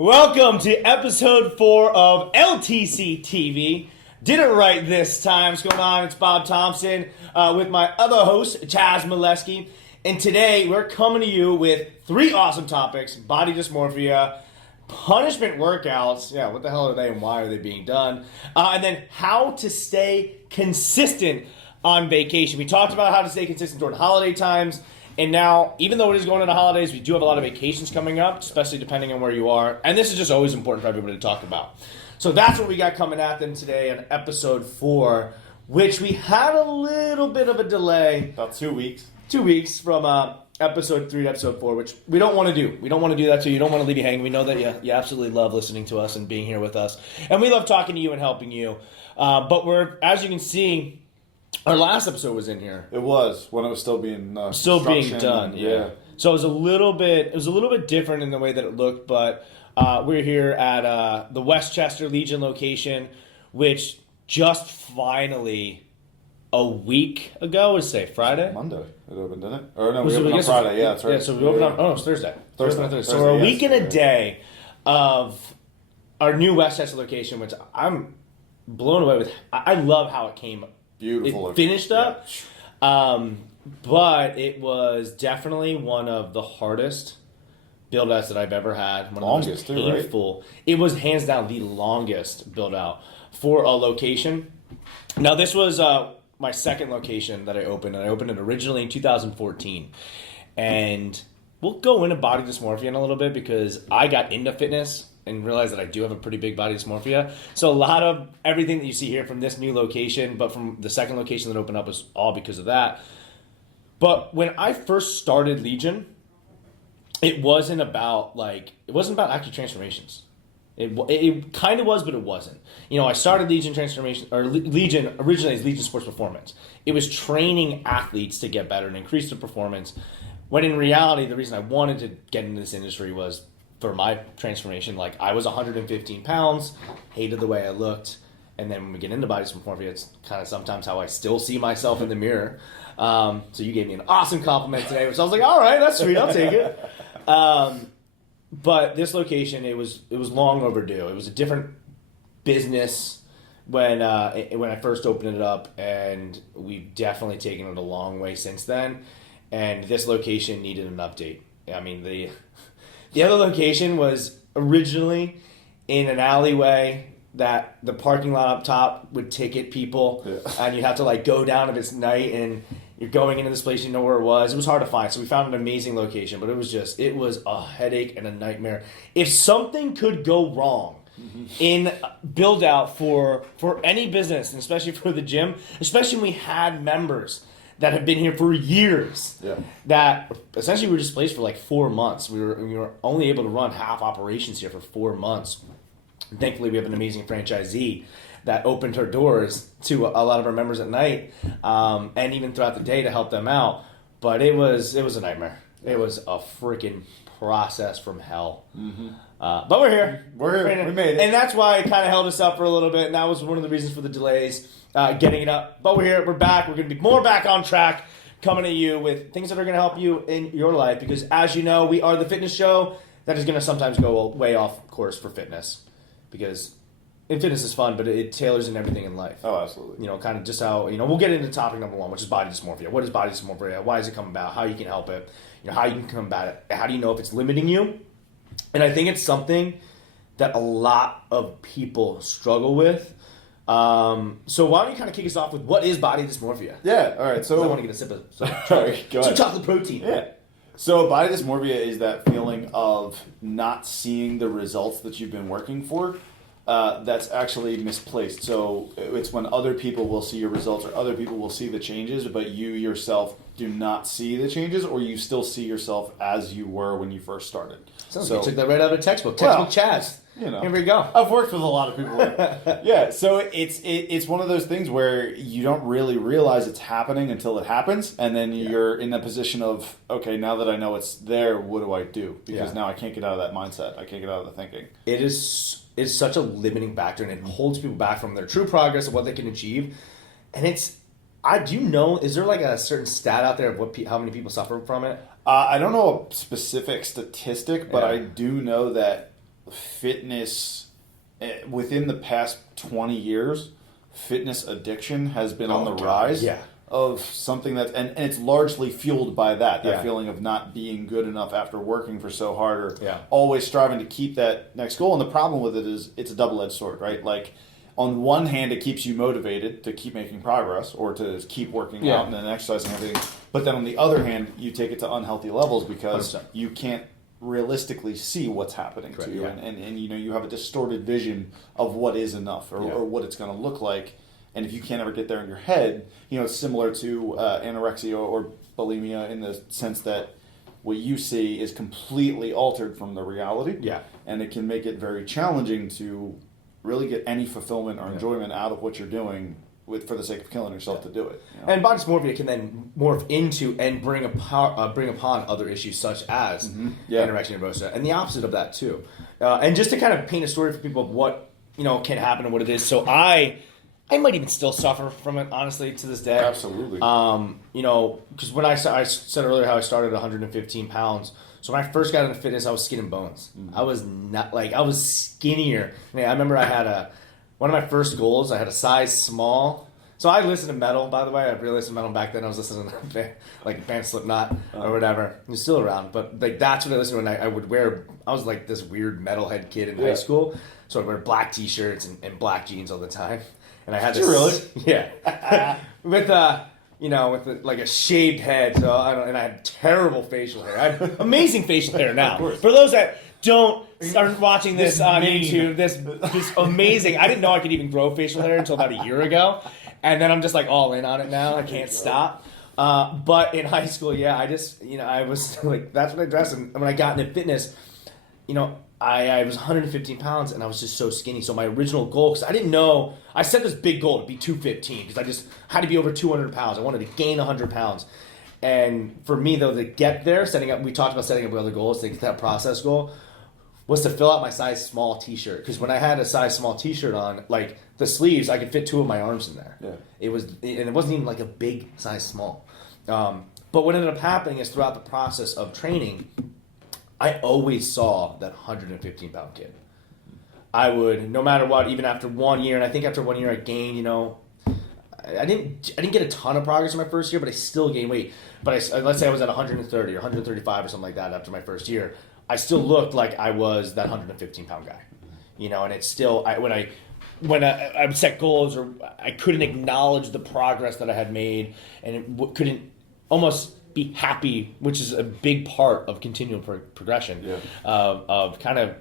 Welcome to episode 4 of LTCTV. Did it right this time. What's going on? It's Bob Thompson with my other host, Chaz Molesky. And today we're coming to you with 3 awesome topics: body dysmorphia, punishment workouts. Yeah, what the hell are they and why are they being done? And then how to stay consistent on vacation. We talked about how to stay consistent during holiday times. And now, even though it is going into holidays, we do have a lot of vacations coming up, especially depending on where you are. And this is just always important for everybody to talk about. So that's what we got coming at them today on episode 4, which we had a little bit of a delay. About 2 weeks. 2 weeks from episode 3 to episode 4, which we don't want to do. We don't want to do that to you. You don't want to leave you hanging. We know that you absolutely love listening to us and being here with us. And we love talking to you and helping you. But we're, as you can see, our last episode was in here. It was when it was still being done. Yeah. So it was a little bit different in the way that it looked, but we're here at the Westchester Legion location, which just finally a week ago, let's say Friday, Monday it opened, didn't it? Or no, we opened on Friday. Yeah, that's right. Yeah, so we opened on it's Thursday. Thursday. So we're a week and a day of our new Westchester location, which I'm blown away with. I love how it came. Beautiful. It finished up, but it was definitely one of the hardest build-outs that I've ever had. One of longest, the most painful. Right? It was hands down the longest build-out for a location. Now, this was my second location that I opened, and I opened it originally in 2014. And we'll go into body dysmorphia in a little bit because I got into fitness and realized that I do have a pretty big body dysmorphia. So a lot of everything that you see here from this new location, but from the second location that opened up, was all because of that. But when I first started Legion, it wasn't about actually transformations. It kind of was, but it wasn't. You know, I started Legion Transformation, or Legion originally as Legion Sports Performance. It was training athletes to get better and increase their performance. When in reality, the reason I wanted to get into this industry was for my transformation. Like, I was 115 pounds, hated the way I looked, and then when we get into body dysmorphia, it's kind of sometimes how I still see myself in the mirror. So you gave me an awesome compliment today, which I was like, all right, that's sweet, I'll take it. But this location, it was long overdue. It was a different business when I first opened it up, and we've definitely taken it a long way since then. And this location needed an update. I mean, the other location was originally in an alleyway that the parking lot up top would ticket people, and you have to go down if it's night and you're going into this place, you know where it was. It was hard to find, so we found an amazing location, but it was a headache and a nightmare. If something could go wrong in build out for any business, and especially for the gym, especially when we had members that have been here for years, that essentially were displaced for 4 months. We were only able to run half operations here for 4 months. And thankfully, we have an amazing franchisee that opened her doors to a lot of our members at night, and even throughout the day to help them out. But it was a nightmare. It was a freaking process from hell. Mm-hmm. But we're here. We're here. We made it. And that's why it kind of held us up for a little bit, and that was one of the reasons for the delays. Getting it up. But we're here. We're back. We're going to be more back on track, coming to you with things that are going to help you in your life. Because as you know, we are the fitness show that is going to sometimes go way off course for fitness. Because fitness is fun, but it tailors in everything in life. Oh, absolutely. You know, kind of just how, we'll get into topic number 1, which is body dysmorphia. What is body dysmorphia? Why does it come about? How you can help it? How you can combat it? How do you know if it's limiting you? And I think it's something that a lot of people struggle with. So why don't you kind of kick us off with what is body dysmorphia? Yeah, all right. So I want to get a sip of some chocolate protein. Yeah. So body dysmorphia is that feeling of not seeing the results that you've been working for. That's actually misplaced. So it's when other people will see your results or other people will see the changes, but you yourself do not see the changes, or you still see yourself as you were when you first started. Sounds like you took that right out of a textbook. Textbook Chaz. Here we go. I've worked with a lot of people. Yeah, so it's one of those things where you don't really realize it's happening until it happens, and then you're in that position of, okay, now that I know it's there, what do I do? Because now I can't get out of that mindset. I can't get out of the thinking. It's such a limiting factor, and it holds people back from their true progress of what they can achieve. And is there a certain stat out there of how many people suffer from it? I don't know a specific statistic, but I do know that fitness within the past 20 years, fitness addiction has been on the rise. Yeah. Of something that, and it's largely fueled by that Yeah. feeling of not being good enough after working for so hard, or Yeah. always striving to keep that next goal. And the problem with it is it's a double-edged sword, right? Like, on one hand, it keeps you motivated to keep making progress or to keep working out and then exercising and everything. But then on the other hand, you take it to unhealthy levels because 100%. you can't realistically see what's happening to you, and you know, you have a distorted vision of what is enough or what it's going to look like. And if you can't ever get there in your head, you know, it's similar to anorexia or bulimia in the sense that what you see is completely altered from the reality. Yeah. And it can make it very challenging to really get any fulfillment or enjoyment out of what you're doing for the sake of killing yourself to do it. You know? And body dysmorphia can then morph into and bring upon other issues such as anorexia nervosa, and the opposite of that too. And just to kind of paint a story for people of what, you know, can happen and what it is. So I might even still suffer from it, honestly, to this day. Absolutely. You know, because when I said earlier how I started at 115 pounds. So when I first got into fitness, I was skin and bones. I was not I was skinnier. I remember I had one of my first goals. I had a size small. So I listened to metal, by the way. I really listened to metal back then. I was listening to like band Slipknot or whatever. It's still around, but like that's what I listened to. And I would wear. I was like this weird metalhead kid in high school, so I'd wear black t-shirts and black jeans all the time. And I had this. Really? Yeah. with like a shaved head, so and I had terrible facial hair. I have amazing facial hair now. For those that aren't watching this on YouTube, this amazing. I didn't know I could even grow facial hair until about a year ago, and then I'm just like all in on it now. I can't stop. But in high school, I just I was like that's what I dressed. And when I got into fitness, I was 115 pounds and I was just so skinny. So my original goal, because I didn't know, I set this big goal to be 215 because I just had to be over 200 pounds. I wanted to gain 100 pounds. And for me, though, to get there, we talked about setting up other goals, to get that process goal, was to fill out my size small t-shirt. Because when I had a size small t-shirt on, like the sleeves, I could fit 2 of my arms in there. Yeah. It wasn't even like a big size small. But what ended up happening is throughout the process of training, I always saw that 115-pound kid. I would, no matter what, even after 1 year, and I think after 1 year I gained, I didn't get a ton of progress in my first year, but I still gained weight. But let's say I was at 130 or 135 or something like that after my first year. I still looked like I was that 115-pound guy, and it's still, when I would set goals or I couldn't acknowledge the progress that I had made and couldn't almost be happy, which is a big part of continual progression, of kind of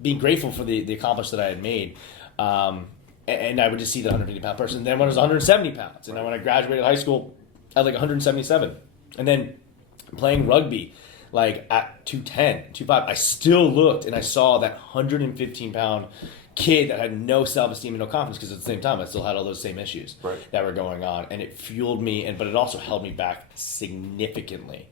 being grateful for the accomplishments that I had made. And I would just see the 150-pound person. And then when I was 170 pounds, and then when I graduated high school, I was like 177. And then playing rugby, like at 210, 205, I still looked and I saw that 115-pound kid that had no self-esteem and no confidence, because at the same time I still had all those same issues that were going on, and it fueled me, but it also held me back significantly,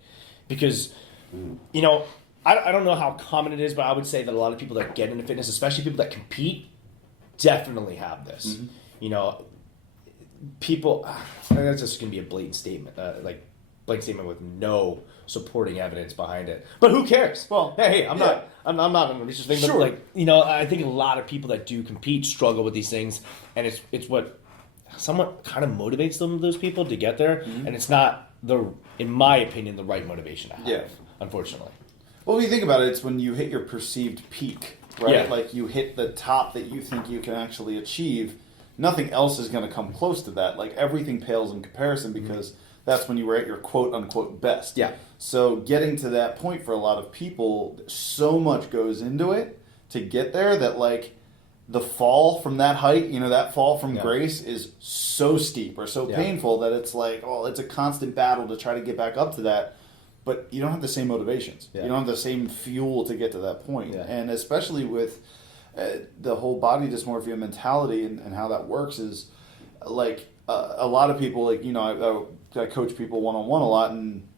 because I don't know how common it is, but I would say that a lot of people that get into fitness, especially people that compete, definitely have this. People, that's just gonna be a blatant statement, blatant statement with no supporting evidence behind it. But who cares? Well, hey, I'm not on the research thing, but I think a lot of people that do compete struggle with these things, and it's what somewhat kind of motivates those people to get there, and it's not in my opinion, the right motivation to have. Unfortunately. Well, if you think about it, it's when you hit your perceived peak, right? Yeah. Like you hit the top that you think you can actually achieve. Nothing else is going to come close to that. Like everything pales in comparison, because that's when you were at your quote-unquote best. Yeah. So getting to that point for a lot of people, so much goes into it to get there that, like, the fall from that height, that fall from grace is so steep or so painful that it's like, it's a constant battle to try to get back up to that. But you don't have the same motivations. You don't have the same fuel to get to that point. And especially with the whole body dysmorphia mentality and how that works is, like, a lot of people, like, I coach people one-on-one a lot, and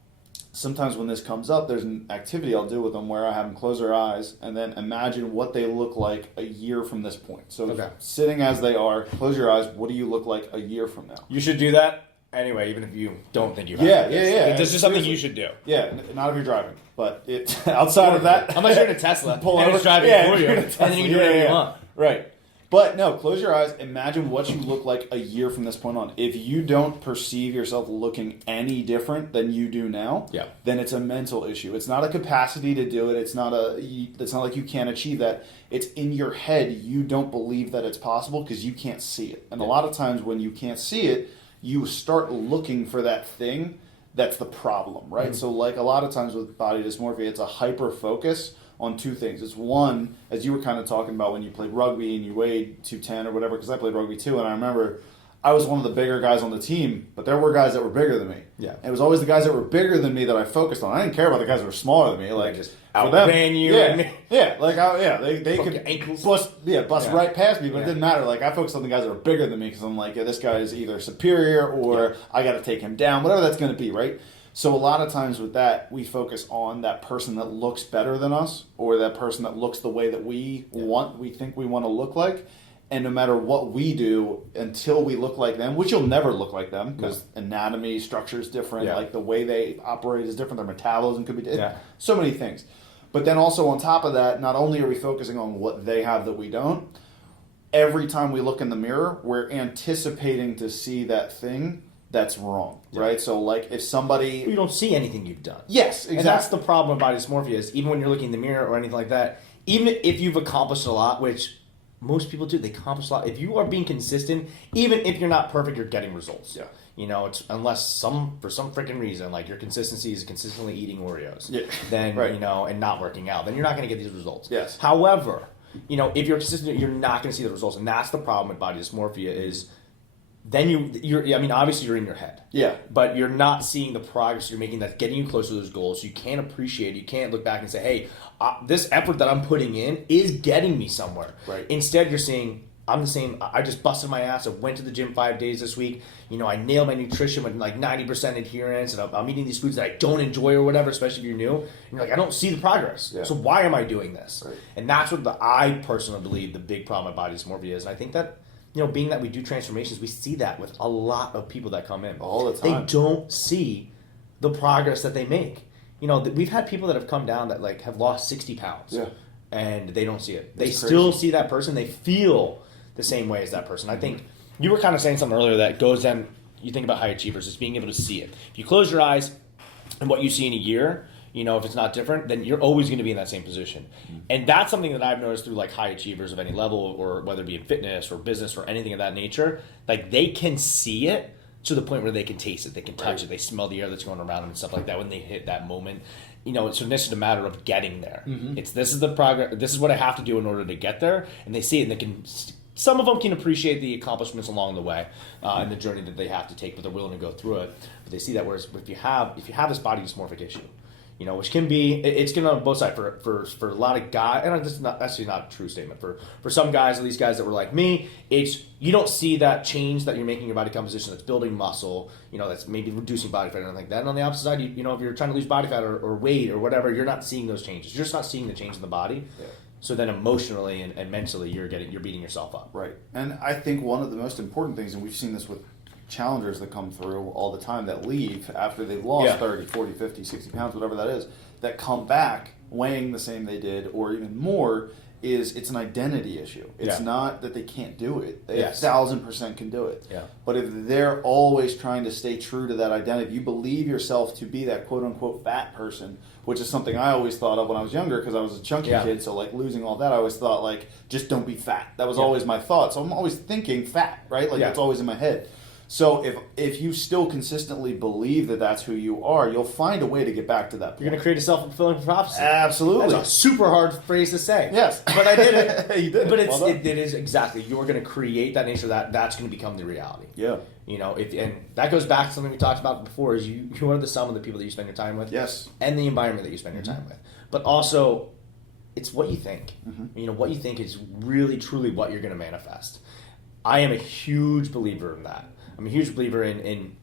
sometimes when this comes up, there's an activity I'll do with them where I have them close their eyes and then imagine what they look like a year from this point. So sitting as they are, close your eyes, what do you look like a year from now? You should do that anyway, even if you don't think you have Yeah, it. yeah, yeah. It's just something you should do. Yeah, not if you're driving, but outside of that, Unless you're in a Tesla, pull and over, it's driving for you, and then you can do whatever you want. Right. But no, close your eyes. Imagine what you look like a year from this point on. If you don't perceive yourself looking any different than you do now, then it's a mental issue. It's not a capacity to do it. It's not like you can't achieve that. It's in your head. You don't believe that it's possible because you can't see it. And a lot of times when you can't see it, you start looking for that thing that's the problem, right? Mm-hmm. So like a lot of times with body dysmorphia, it's a hyper focus on two things. It's one, as you were kind of talking about when you played rugby and you weighed 210 or whatever, because I played rugby too, and I remember I was one of the bigger guys on the team, but there were guys that were bigger than me. Yeah. And it was always the guys that were bigger than me that I focused on. I didn't care about the guys that were smaller than me. Like, just outran you. They could bust right past me, but it didn't matter. Like, I focused on the guys that were bigger than me because I'm like, this guy is either superior or I got to take him down, whatever that's going to be, right? So a lot of times with that, we focus on that person that looks better than us or that person that looks the way that we think we want to look like. And no matter what we do, until we look like them, which you'll never look like them because anatomy, structure is different. Like the way they operate is different. Their metabolism could be so many things. But then also on top of that, not only are we focusing on what they have that we don't, every time we look in the mirror, we're anticipating to see that thing that's wrong, right? So, like, if somebody... You don't see anything you've done. Yes, exactly. And that's the problem with body dysmorphia is even when you're looking in the mirror or anything like that, even if you've accomplished a lot, which most people do, they accomplish a lot. If you are being consistent, even if you're not perfect, you're getting results. Yeah. You know, it's unless for some freaking reason, like your consistency is consistently eating Oreos, then, you know, and not working out, then you're not going to get these results. Yes. However, you know, if you're consistent, you're not going to see the results. And that's the problem with body dysmorphia is... Then obviously you're in your head. Yeah. But you're not seeing the progress you're making that's getting you closer to those goals. So you can't appreciate it. You can't look back and say, hey, this effort that I'm putting in is getting me somewhere. Right. Instead, you're saying, I'm the same. I just busted my ass. I went to the gym 5 days this week. You know, I nailed my nutrition with like 90% adherence. And I'm eating these foods that I don't enjoy or whatever, especially if you're new. And you're like, I don't see the progress. Yeah. So why am I doing this? Right. And that's what I personally believe the big problem with body dysmorphia is. And I think that, you know, being that we do transformations, we see that with a lot of people that come in. All the time. They don't see the progress that they make. You know, we've had people that have come down that, like, have lost 60 pounds. Yeah. And they don't see it. They still see that person. They feel the same way as that person. I think you were kind of saying something earlier that goes down, you think about high achievers, is being able to see it. If you close your eyes and what you see in a year, you know, if it's not different, then you're always going to be in that same position. Mm-hmm. And that's something that I've noticed through like high achievers of any level, or whether it be in fitness or business or anything of that nature, like they can see it to the point where they can taste it, they can touch it, they smell the air that's going around them and stuff like that when they hit that moment. You know, it's just a matter of getting there. Mm-hmm. This is the progress, this is what I have to do in order to get there, and they see it and they can... Some of them can appreciate the accomplishments along the way and the journey that they have to take, but they're willing to go through it. But they see that. Whereas if you have this body dysmorphic issue, you know, which can be, it's going to on both sides for a lot of guys, and this is not actually not a true statement for some guys, at least guys that were like me. It's you don't see that change that you're making in your body composition that's building muscle, you know, that's maybe reducing body fat or anything like that. And on the opposite side, you know, if you're trying to lose body fat or weight or whatever, you're not seeing those changes. You're just not seeing the change in the body. Yeah. So then emotionally and mentally, you're beating yourself up. Right. And I think one of the most important things, and we've seen this with challengers that come through all the time that leave after they've lost 30, 40, 50, 60 pounds, whatever that is, that come back weighing the same they did or even more, is it's an identity issue. It's not that they can't do it. They 1,000% can do it. Yeah. But if they're always trying to stay true to that identity, if you believe yourself to be that quote-unquote fat person, which is something I always thought of when I was younger because I was a chunky kid, so like losing all that, I always thought like, just don't be fat. That was always my thought. So I'm always thinking fat, right? Like it's always in my head. So if you still consistently believe that that's who you are, you'll find a way to get back to that point. You're going to create a self-fulfilling prophecy. Absolutely. That's a super hard phrase to say. Yes. But I did it. You did. But it is exactly. You're going to create that nature that's going to become the reality. Yeah. You know, and that goes back to something we talked about before, is you are the sum of the people that you spend your time with. Yes. And the environment that you spend your time with. But also, it's what you think. Mm-hmm. You know, what you think is really, truly what you're going to manifest. I am a huge believer in that. I'm a huge believer in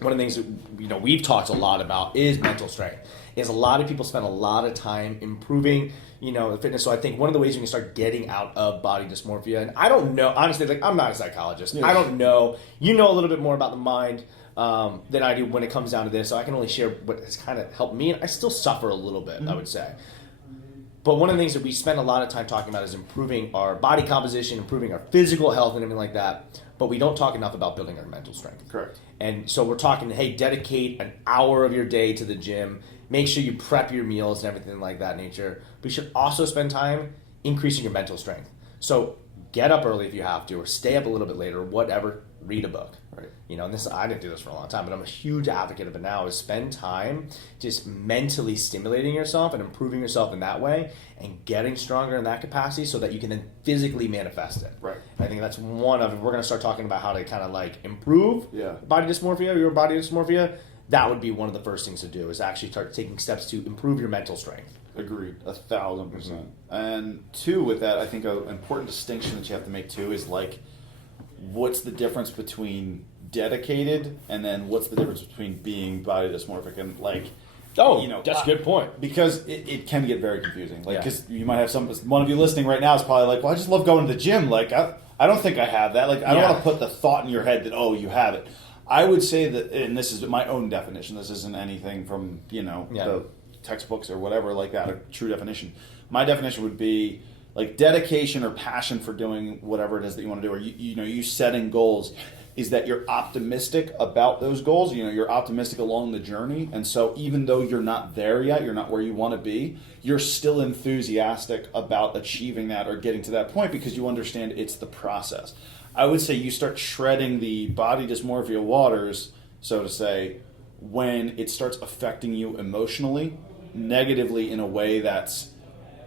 one of the things that, you know, we've talked a lot about is mental strength. Is a lot of people spend a lot of time improving, you know, the fitness. So I think one of the ways you can start getting out of body dysmorphia, and I don't know, honestly, like I'm not a psychologist. Yeah. I don't know. You know a little bit more about the mind, than I do when it comes down to this. So I can only share what has kind of helped me. And I still suffer a little bit, I would say. But one of the things that we spend a lot of time talking about is improving our body composition, improving our physical health and everything like that. But we don't talk enough about building our mental strength. Correct. And so we're talking, hey, dedicate an hour of your day to the gym. Make sure you prep your meals and everything like that nature. But you should also spend time increasing your mental strength. So get up early if you have to, or stay up a little bit later, or whatever. Read a book. Right. You know, and this, I didn't do this for a long time, but I'm a huge advocate of it now, is spend time just mentally stimulating yourself and improving yourself in that way and getting stronger in that capacity so that you can then physically manifest it. Right. I think that's one of, if we're going to start talking about how to kind of like improve Yeah. body dysmorphia, your body dysmorphia, that would be one of the first things to do, is actually start taking steps to improve your mental strength. Agreed, 1,000%. And two, with that, I think an important distinction that you have to make too is like, what's the difference between dedicated and then what's the difference between being body dysmorphic and like, That's a good point. because it can get very confusing. Like, because you might have one of you listening right now is probably like, well, I just love going to the gym. Like, I don't think I have that. Like, I don't want to put the thought in your head that, oh, you have it. I would say that, and this is my own definition, this isn't anything from, the textbooks or whatever like that, a true definition. My definition would be like dedication or passion for doing whatever it is that you want to do, or you setting goals, is that you're optimistic about those goals. You're optimistic along the journey, and so even though you're not there yet, you're not where you want to be, you're still enthusiastic about achieving that or getting to that point because you understand it's the process. I would say you start treading the body dysmorphia waters, so to say, when it starts affecting you emotionally, negatively, in a way that's,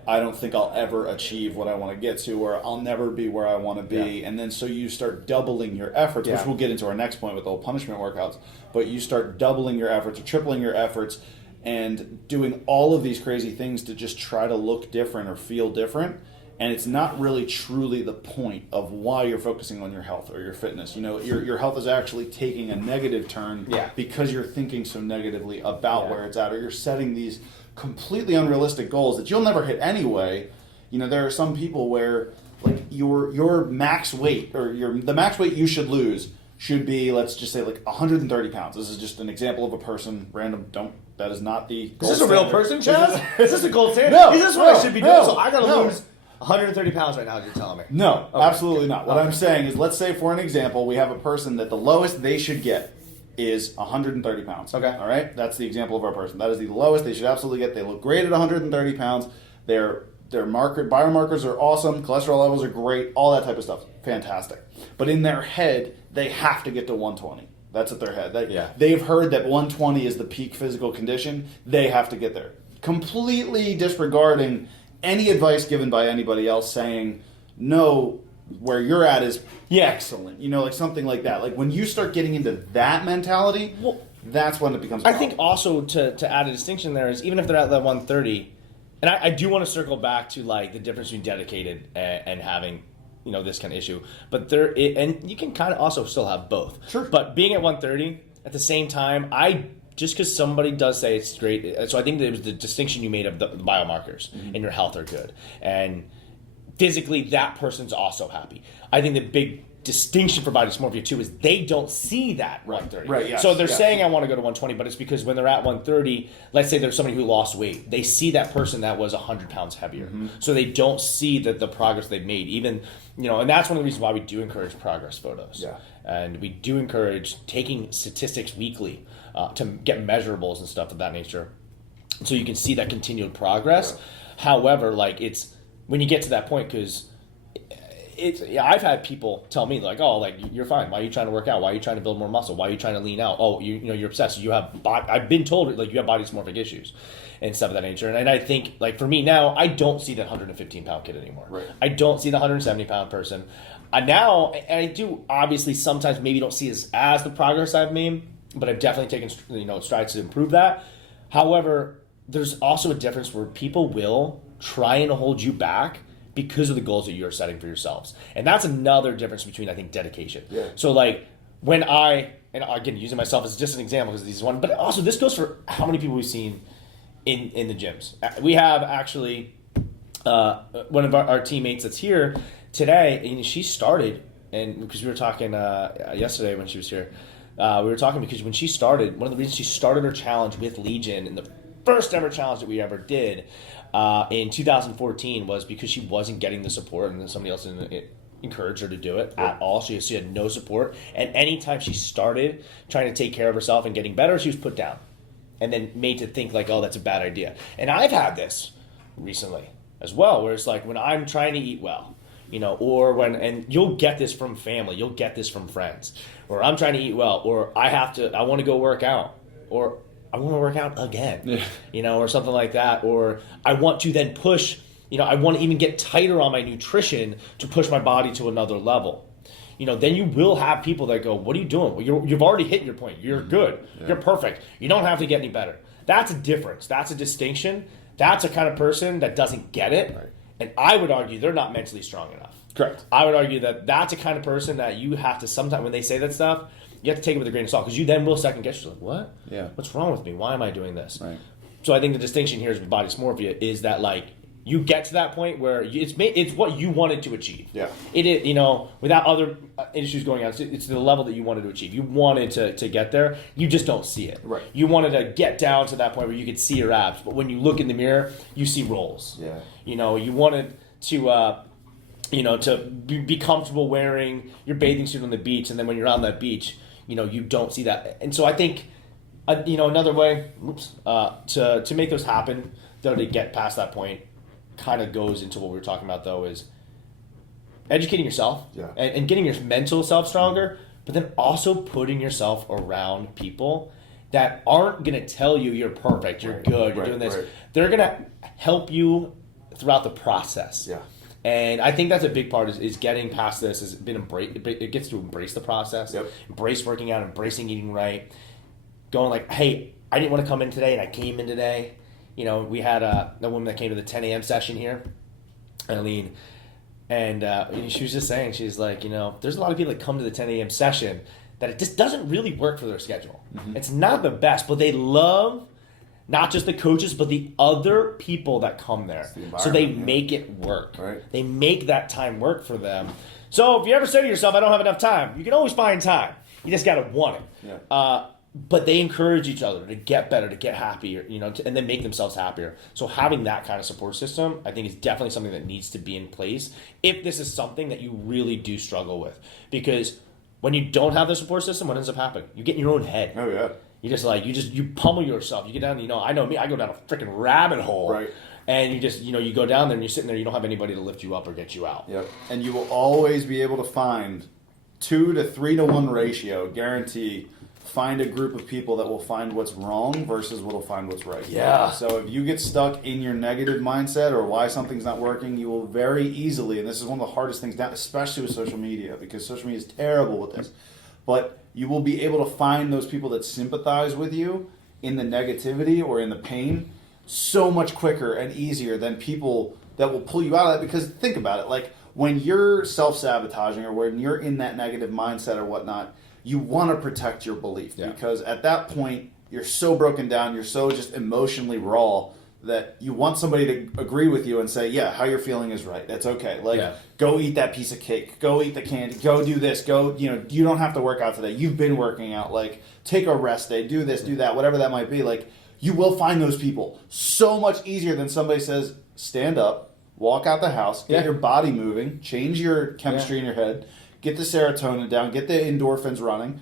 I don't think I'll ever achieve what I want to get to, or I'll never be where I want to be. And then so you start doubling your efforts, which we'll get into our next point with the whole punishment workouts, but you start doubling your efforts or tripling your efforts and doing all of these crazy things to just try to look different or feel different. And it's not really truly the point of why you're focusing on your health or your fitness. Your health is actually taking a negative turn because you're thinking so negatively about where it's at, or you're setting these completely unrealistic goals that you'll never hit anyway. There are some people where like your max weight or the max weight you should lose should be, let's just say, like 130 pounds. This is just an example of a person, random, that is not the gold Is this a real person, Chaz? Is this a gold standard? No. Is this what I should be doing? So I gotta lose 130 pounds right now, you're telling me? No, absolutely not. What I'm saying is, let's say for an example, we have a person that the lowest they should get is 130 pounds. Okay. All right? That's the example of our person. That is the lowest they should absolutely get. They look great at 130 pounds. Their biomarkers are awesome. Cholesterol levels are great. All that type of stuff. Fantastic. But in their head, they have to get to 120. That's at their head. They've heard that 120 is the peak physical condition. They have to get there. Completely disregarding any advice given by anybody else saying, no, where you're at is excellent. Like something like that. Like when you start getting into that mentality, that's when it becomes a problem. I think also to add a distinction there is, even if they're at that 130, and I do want to circle back to like the difference between dedicated and having this kind of issue, but and you can kind of also still have both. Sure. But being at 130 at the same time, just because somebody does say it's great, so I think that it was the distinction you made of the biomarkers and your health are good, and physically that person's also happy. I think the big distinction for body dysmorphia too is they don't see that 130. Right. Yes, so they're saying I want to go to 120, but it's because when they're at 130, let's say there's somebody who lost weight, they see that person that was 100 pounds heavier. So they don't see the progress they've made. Even and that's one of the reasons why we do encourage progress photos. Yeah. And we do encourage taking statistics weekly to get measurables and stuff of that nature, so you can see that continued progress. Yeah. However, like it's when you get to that point, because I've had people tell me like, oh, like you're fine. Why are you trying to work out? Why are you trying to build more muscle? Why are you trying to lean out? Oh, you're obsessed. You have I've been told like you have body dysmorphic issues and stuff of that nature. And I think like for me now, I don't see that 115 pound kid anymore. Right. I don't see the 170 pound person. Now, and I do obviously sometimes maybe don't see as the progress I've made, but I've definitely taken strides to improve that. However, there's also a difference where people will try and hold you back because of the goals that you're setting for yourselves. And that's another difference between, I think, dedication. Yeah. So like when and again, using myself as just an example because this is one, but also this goes for how many people we've seen in the gyms. We have actually one of our teammates that's here today, and she started, and because we were talking yesterday when she was here, We were talking because when she started, one of the reasons she started her challenge with Legion and the first ever challenge that we ever did in 2014 was because she wasn't getting the support and somebody else didn't encourage her to do it at all. She had no support. And anytime she started trying to take care of herself and getting better, she was put down and then made to think like, oh, that's a bad idea. And I've had this recently as well, where it's like when I'm trying to eat well, or and you'll get this from family, you'll get this from friends, or I'm trying to eat well, or I want to go work out, or I want to work out again, or something like that, or I want to then push, I want to even get tighter on my nutrition to push my body to another level. Then you will have people that go, what are you doing? Well, you've already hit your point. You're good. Yeah. You're perfect. You don't have to get any better. That's a difference. That's a distinction. That's a kind of person that doesn't get it. Right. And I would argue they're not mentally strong enough. Correct. I would argue that that's a kind of person that you have to sometimes, when they say that stuff, you have to take it with a grain of salt, because you then will second guess yourself. What? Yeah. What's wrong with me? Why am I doing this? Right. So I think the distinction here is with body dysmorphia is that you get to that point where it's what you wanted to achieve. Yeah. It is, without other issues going on, it's the level that you wanted to achieve. You wanted to get there. You just don't see it. Right. You wanted to get down to that point where you could see your abs, but when you look in the mirror, you see rolls. Yeah. You wanted to to be comfortable wearing your bathing suit on the beach, and then when you're on that beach, you don't see that. And so I think, another way, to make those happen, though, to get past that point, kind of goes into what we were talking about, though, is educating yourself and getting your mental self stronger, but then also putting yourself around people that aren't going to tell you you're perfect, you're good, you're doing this. Right. They're going to help you throughout the process. Yeah. And I think that's a big part is getting past this. It gets to embrace the process, embrace working out, embracing eating right, going like, hey, I didn't want to come in today, and I came in today. We had a woman that came to the 10 a.m. session here, Eileen, and she was just saying, she's like, there's a lot of people that come to the 10 a.m. session that it just doesn't really work for their schedule. Mm-hmm. It's not the best, but they love not just the coaches, but the other people that come there. So they make it work. Right. They make that time work for them. So if you ever say to yourself, I don't have enough time, you can always find time. You just got to want it. Yeah. But they encourage each other to get better, to get happier, and then make themselves happier. So having that kind of support system, I think, is definitely something that needs to be in place if this is something that you really do struggle with. Because when you don't have the support system, what ends up happening? You get in your own head. Oh, yeah. You pummel yourself. You get down, I know me, I go down a freaking rabbit hole. Right. And you just, you go down there and you're sitting there, you don't have anybody to lift you up or get you out. Yep. And you will always be able to find 2 to 3 to 1 ratio, guarantee. Find a group of people that will find what's wrong versus what will find what's right. Yeah. So if you get stuck in your negative mindset or why something's not working, you will very easily, and this is one of the hardest things, especially with social media, because social media is terrible with this, but you will be able to find those people that sympathize with you in the negativity or in the pain so much quicker and easier than people that will pull you out of that. Because think about it, like when you're self-sabotaging or when you're in that negative mindset or whatnot, you want to protect your belief because at that point you're so broken down, you're so just emotionally raw that you want somebody to agree with you and say, yeah, how you're feeling is right. That's okay. Go eat that piece of cake. Go eat the candy. Go do this. Go, you don't have to work out today. You've been working out. Take a rest day. Do this, do that, whatever that might be. You will find those people so much easier than somebody says, stand up, walk out the house, get your body moving, change your chemistry in your head, get the serotonin down, get the endorphins running,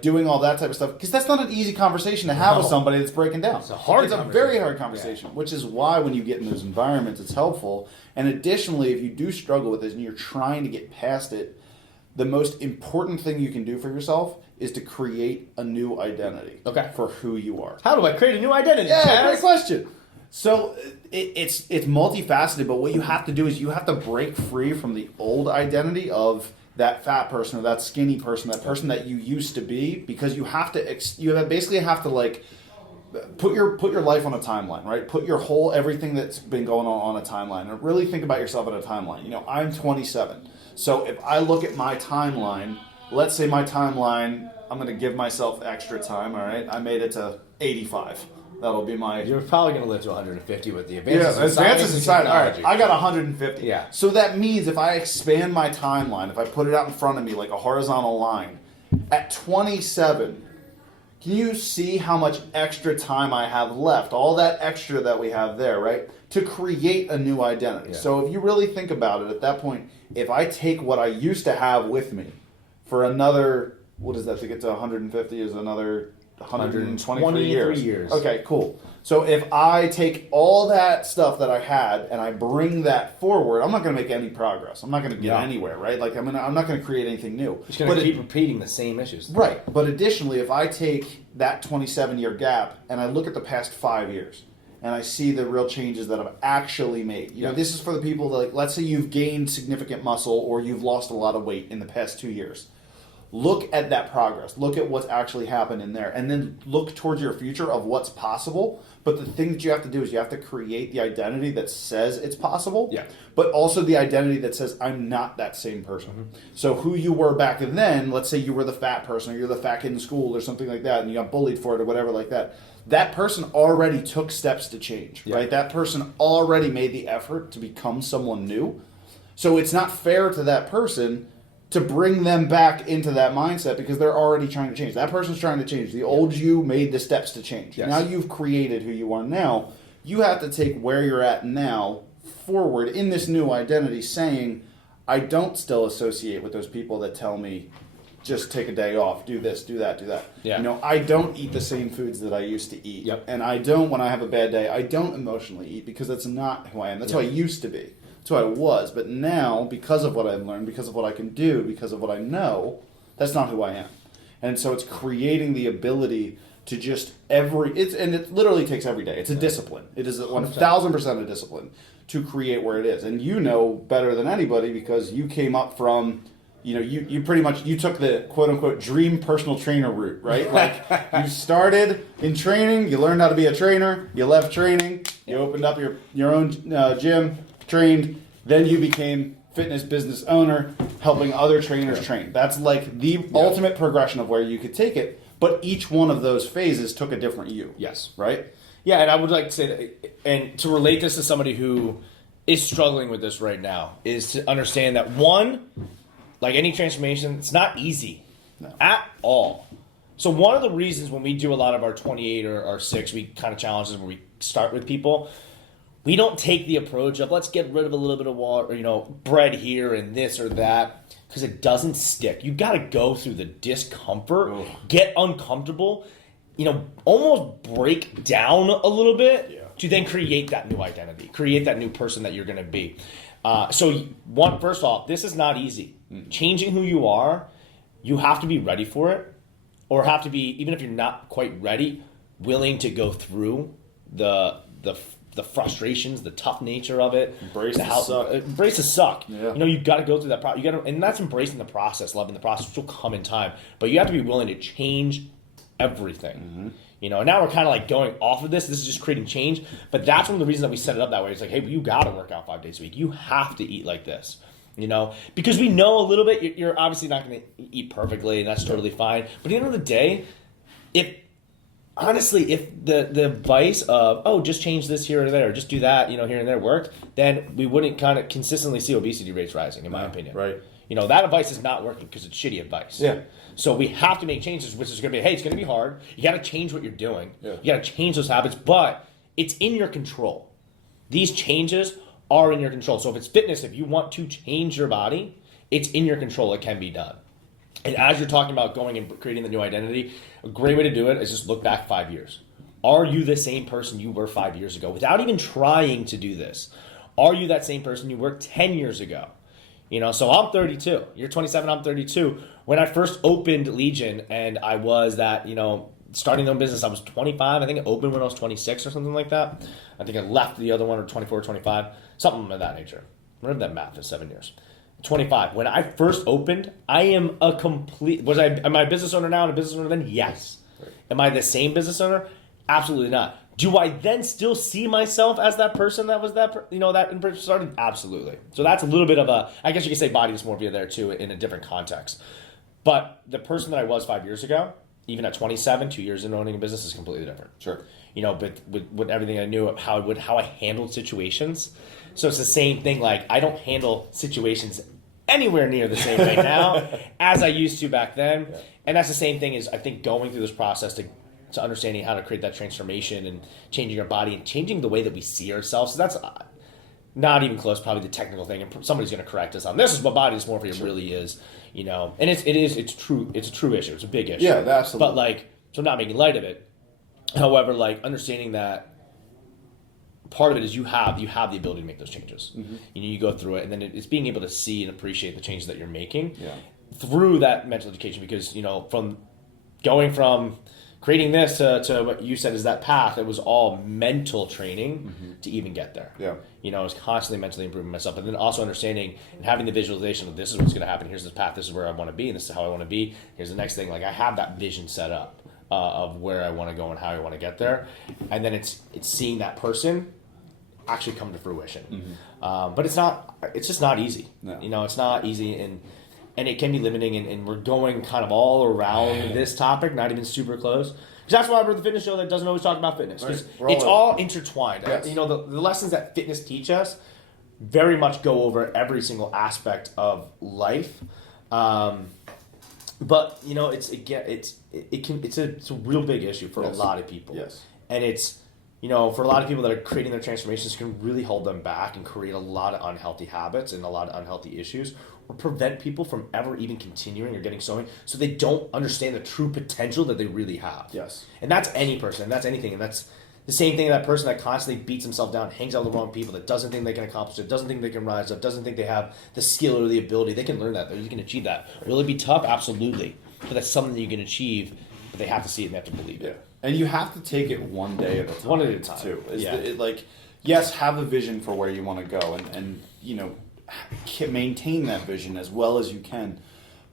doing all that type of stuff. Because that's not an easy conversation to have with somebody that's breaking down. It's a very hard conversation, which is why when you get in those environments, it's helpful. And additionally, if you do struggle with this and you're trying to get past it, the most important thing you can do for yourself is to create a new identity for who you are. How do I create a new identity? Yeah, great question. So it's multifaceted, but what you have to do is you have to break free from the old identity of that fat person or that skinny person, that person that you used to be, because you have to basically have to put your life on a timeline, right? Put your everything that's been going on a timeline, and really think about yourself on a timeline. I'm 27, so if I look at my timeline, let's say my timeline, I'm going to give myself extra time. All right, I made it to 85. That'll be my... You're probably going to live to 150 with the advances in science. All right, I got 150. Yeah. So that means if I expand my timeline, if I put it out in front of me like a horizontal line, At 27, can you see how much extra time I have left? All that extra that we have there, right? To create a new identity. Yeah. So if you really think about it, at that point, if I take what I used to have with me for another, what is that, to get to 150 is another 123 years. Okay, cool. So if I take all that stuff that I had and I bring that forward, I'm not going to make any progress. I'm not going to get anywhere, right? Like I'm not going to create anything new. You're going to keep repeating the same issues. Right. But additionally, if I take that 27-year gap and I look at the past 5 years and I see the real changes that I've actually made. You know, this is for the people that, like, let's say you've gained significant muscle or you've lost a lot of weight in the past 2 years. Look at that progress. Look at what's actually happened in there. And then look towards your future of what's possible. But the thing that you have to do is you have to create the identity that says it's possible. Yeah. But also the identity that says, I'm not that same person. Mm-hmm. So who you were back then, let's say you were the fat person or you're the fat kid in school or something like that and you got bullied for it or whatever like that. That person already took steps to change, right? That person already made the effort to become someone new. So it's not fair to that person to bring them back into that mindset because they're already trying to change. That person's trying to change. The old you made the steps to change. Yes. Now you've created who you are now. You have to take where you're at now forward in this new identity saying, I don't still associate with those people that tell me, just take a day off, do this, do that, do that. Yeah. You know, I don't eat the same foods that I used to eat. Yep. And I don't, when I have a bad day, I don't emotionally eat because that's not who I am. That's who I used to be. That's who I was. But now, because of what I've learned, because of what I can do, because of what I know, that's not who I am. And so it's creating the ability to just and it literally takes every day. It's a discipline. It is 1,000% a discipline to create where it is. And you know better than anybody because you came up from, you know, you pretty much, you took the quote-unquote dream personal trainer route, right? Like, you started in training, you learned how to be a trainer, you left training, you opened up your own gym, trained, then you became fitness business owner, helping other trainers train. That's like the ultimate progression of where you could take it, but each one of those phases took a different you. Yes. Right? Yeah, and I would like to say that, and to relate this to somebody who is struggling with this right now, is to understand that one, like any transformation, it's not easy at all. So one of the reasons when we do a lot of our 28 or our 6-week kind of challenges where we start with people, we don't take the approach of let's get rid of a little bit of water, you know, bread here and this or that, because it doesn't stick. You got to go through the discomfort, get uncomfortable, you know, almost break down a little bit to then create that new identity, create that new person that you're going to be. First off, this is not easy. Changing who you are, you have to be ready for it, or have to be, even if you're not quite ready, willing to go through the frustrations, the tough nature of it. Embrace the suck. Yeah. You know, you've got to go through that process. And that's embracing the process, loving the process, which will come in time. But you have to be willing to change everything. Mm-hmm. You know, and now we're kind of like going off of this. This is just creating change. But that's one of the reasons that we set it up that way. It's like, hey, you got to work out 5 days a week. You have to eat like this. You know, because we know a little bit, you're obviously not going to eat perfectly, and that's totally fine. But at the end of the day, if the advice of, just change this here or there, just do that, you know, here and there worked, then we wouldn't kind of consistently see obesity rates rising, in my opinion. Right. You know, that advice is not working because it's shitty advice. Yeah. So we have to make changes, which is going to be, hey, it's going to be hard. You got to change what you're doing. Yeah. You got to change those habits, but it's in your control. These changes are in your control. So if it's fitness, if you want to change your body, it's in your control. It can be done. And as you're talking about going and creating the new identity, a great way to do it is just look back 5 years. Are you the same person you were 5 years ago without even trying to do this? Are you that same person you were 10 years ago? You know, so I'm 32. You're 27, I'm 32. When I first opened Legion and I was that, you know, starting my own business, I was 25. I think it opened when I was 26 or something like that. I think I left the other one at 24 or 25, something of that nature. Whatever that math is, 7 years. 25. When I first opened, I am a complete... Am I a business owner now and a business owner then? Yes. Right. Am I the same business owner? Absolutely not. Do I then still see myself as that person that was that in person started? Absolutely. So that's a little bit of a... I guess you could say body dysmorphia there too in a different context. But the person that I was 5 years ago, even at 27, 2 years into owning a business, is completely different. Sure. You know, but with everything I knew of how I handled situations. So it's the same thing. Like, I don't handle situations anywhere near the same right now as I used to back then. Yeah. And that's the same thing as I think going through this process to understanding how to create that transformation and changing our body and changing the way that we see ourselves. So that's not even close, probably the technical thing. And somebody's going to correct us on this is what body dysmorphia really is, you know. And it's true. It's a true issue. It's a big issue. Yeah, absolutely. But like, so I'm not making light of it. However, like understanding that part of it is you have the ability to make those changes. Mm-hmm. You go through it, and then it's being able to see and appreciate the changes that you're making through that mental education. Because from going from creating this to what you said is that path, it was all mental training to even get there. Yeah. I was constantly mentally improving myself, and then also understanding and having the visualization of this is what's going to happen. Here's this path. This is where I want to be, and this is how I want to be. Here's the next thing. Like I have that vision set up of where I want to go and how I want to get there, and then it's seeing that person actually come to fruition. But it's just not easy. No. It's not easy, and it can be limiting, and we're going kind of all around this topic, not even super close. Because that's why we're the fitness show that doesn't always talk about fitness. Because it's all intertwined. Yes. The lessons that fitness teach us very much go over every single aspect of life. But it's a real big issue for a lot of people. Yes. And it's for a lot of people that are creating their transformations, can really hold them back and create a lot of unhealthy habits and a lot of unhealthy issues, or prevent people from ever even continuing or getting sewing, so they don't understand the true potential that they really have. Yes. And that's any person, and that's anything, and that's the same thing, that person that constantly beats himself down, hangs out with the wrong people, that doesn't think they can accomplish it, doesn't think they can rise up, doesn't think they have the skill or the ability. They can learn that. They can achieve that. Will it be tough? Absolutely. But that's something that you can achieve, but they have to see it and they have to believe it. And you have to take it one day at a time. One at a time. Too. Yes, have a vision for where you want to go, and maintain that vision as well as you can.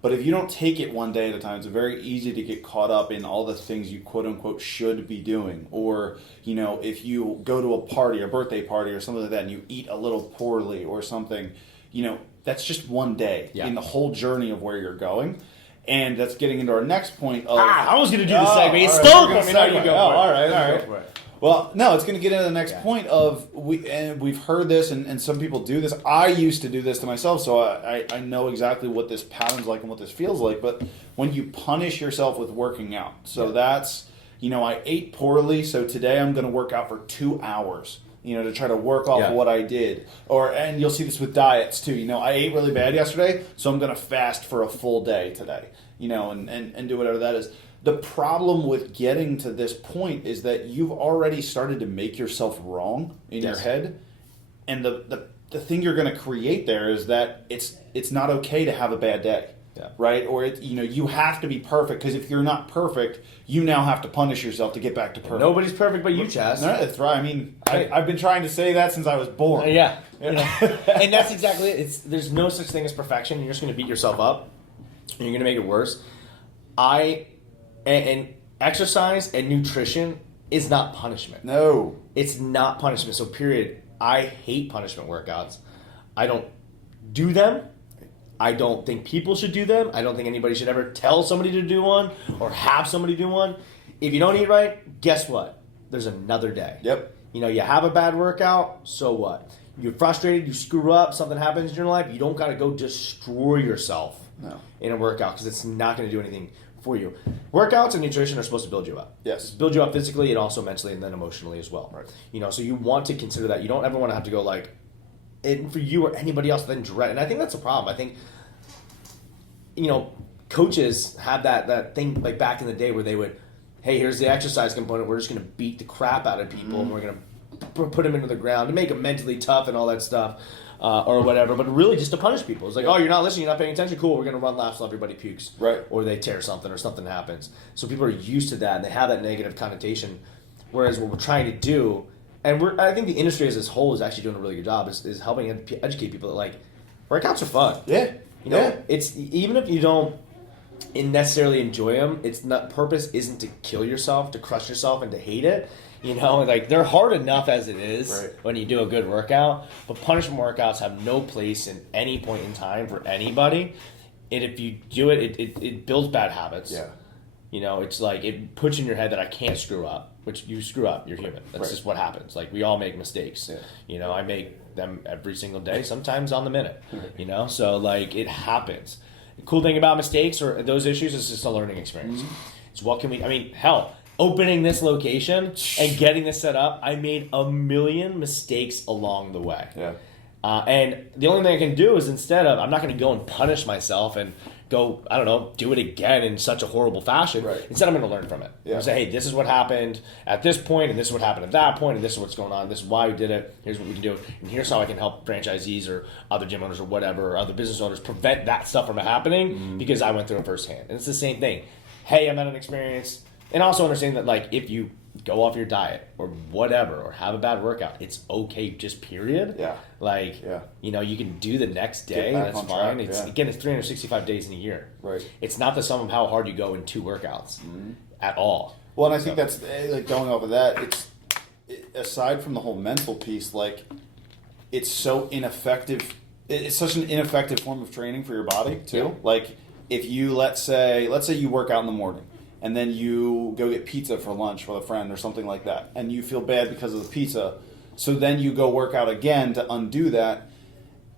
But if you don't take it one day at a time, it's very easy to get caught up in all the things you quote unquote should be doing. Or, if you go to a party, a birthday party or something like that, and you eat a little poorly or something, that's just one day in the whole journey of where you're going. And that's getting into our next point of... I was going to do the segment. You stole it from me. Now you go. All right. Well, no, it's going to get into the next point of... we've heard this, and some people do this. I used to do this to myself, so I know exactly what this pattern's like and what this feels like. But when you punish yourself with working out, so that's... I ate poorly, so today I'm going to work out for 2 hours. To try to work off of what I did. And you'll see this with diets too. I ate really bad yesterday, so I'm going to fast for a full day today, and do whatever that is. The problem with getting to this point is that you've already started to make yourself wrong in your head. And the thing you're going to create there is that it's not okay to have a bad day. Yeah. Right? Or you have to be perfect, because if you're not perfect, you now have to punish yourself to get back to perfect. Nobody's perfect but you, Chaz. No, that's right. I mean, I've been trying to say that since I was born. Yeah. And that's exactly it. There's no such thing as perfection. You're just going to beat yourself up, and you're going to make it worse. And exercise and nutrition is not punishment. No. It's not punishment. So period. I hate punishment workouts. I don't do them. I don't think people should do them. I don't think anybody should ever tell somebody to do one or have somebody do one. If you don't eat right, guess what? There's another day. Yep. You have a bad workout, so what? You're frustrated, you screw up, something happens in your life, you don't got to go destroy yourself in a workout, because it's not going to do anything for you. Workouts and nutrition are supposed to build you up. Yes. Build you up physically and also mentally and then emotionally as well. Right. So you want to consider that. You don't ever want to have to go and for you or anybody else, then dread. And I think that's a problem. I think, coaches have that thing like back in the day where they would, hey, here's the exercise component. We're just going to beat the crap out of people and we're going to put them into the ground to make them mentally tough and all that stuff or whatever. But really just to punish people. It's like, oh, you're not listening, you're not paying attention. Cool, we're going to run laps till everybody pukes. Right. Or they tear something or something happens. So people are used to that and they have that negative connotation. Whereas what we're trying to do, and I think the industry as a whole is actually doing a really good job, is helping educate people that workouts are fun. Yeah. It's even if you don't necessarily enjoy them, purpose isn't to kill yourself, to crush yourself, and to hate it. They're hard enough as it is when you do a good workout. But punishment workouts have no place in any point in time for anybody. And if you do it, it builds bad habits. Yeah. It's like it puts in your head that I can't screw up, which you screw up. You're human. That's just what happens. We all make mistakes. Yeah. I make with them every single day, sometimes on the minute, you know? So, like, it happens. The cool thing about mistakes or those issues is just a learning experience. It's what can we, I mean, hell, opening this location and getting this set up, I made a million mistakes along the way. Yeah. And the only thing I can do is instead of, I'm not going to go and punish myself and go, I don't know, do it again in such a horrible fashion. Right. Instead, I'm going to learn from it. Yeah. Say, hey, this is what happened at this point, and this is what happened at that point, and this is what's going on. This is why we did it. Here's what we can do, and here's how I can help franchisees or other gym owners or whatever, or other business owners prevent that stuff from happening because I went through it firsthand. And it's the same thing. Hey, I'm at an experience, and also understanding that, like, if you go off your diet or whatever, or have a bad workout, it's okay, just period. Yeah. Like, you know, you can do the next day, back that's on fine. track, It's yeah. Again, it's 365 days in a year. Right. It's not the sum of how hard you go in 2 workouts at all. Well, and I think that's, like, going off of that, aside from the whole mental piece, like, it's so ineffective. It's such an ineffective form of training for your body, too. Yeah. Like, if you, let's say you work out in the morning, and then you go get pizza for lunch with a friend or something like that, and you feel bad because of the pizza, so then you go work out again to undo that.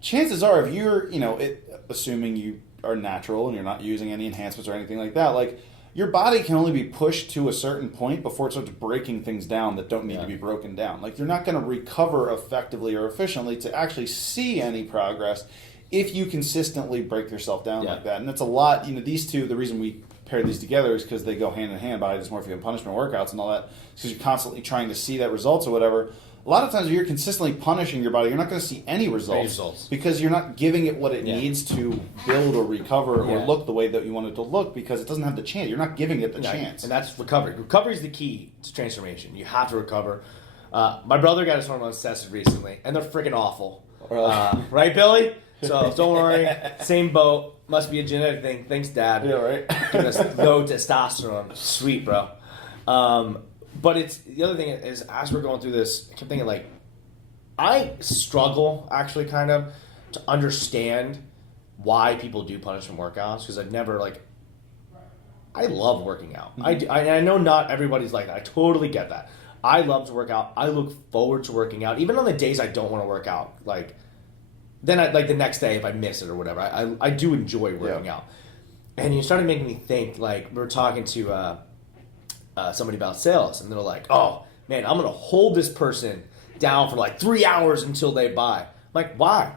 Chances are, if you're, you know, assuming you are natural and you're not using any enhancements or anything like that, like, your body can only be pushed to a certain point before it starts breaking things down that don't need to be broken down. Like, you're not going to recover effectively or efficiently to actually see any progress if you consistently break yourself down like that. And that's a lot, you know, these two, the reason we pair these together is because they go hand in hand, body dysmorphia and punishment workouts and all that, because you're constantly trying to see that results or whatever. A lot of times if you're consistently punishing your body, you're not going to see any results because you're not giving it what it needs to build or recover or look the way that you want it to look, because it doesn't have the chance. You're not giving it the chance. And that's recovery. Recovery is the key to transformation. You have to recover. My brother got his hormones tested recently, and they're freaking awful. Right, Billy? So don't worry. Same boat. Must be a genetic thing. Thanks, Dad. Yeah, right. Giving us low testosterone. Sweet, bro. But it's the other thing is, as we're going through this, I kept thinking, like, I struggle actually kind of to understand why people do punishment workouts, because I've never, like, I love working out. I know not everybody's like that. I totally get that. I love to work out. I look forward to working out, even on the days I don't want to work out. Like, then the next day if I miss it or whatever, I do enjoy working out. And you started making me think, like, we were talking to somebody about sales, and they're like, oh man, I'm gonna hold this person down for like 3 hours until they buy. I'm like, why?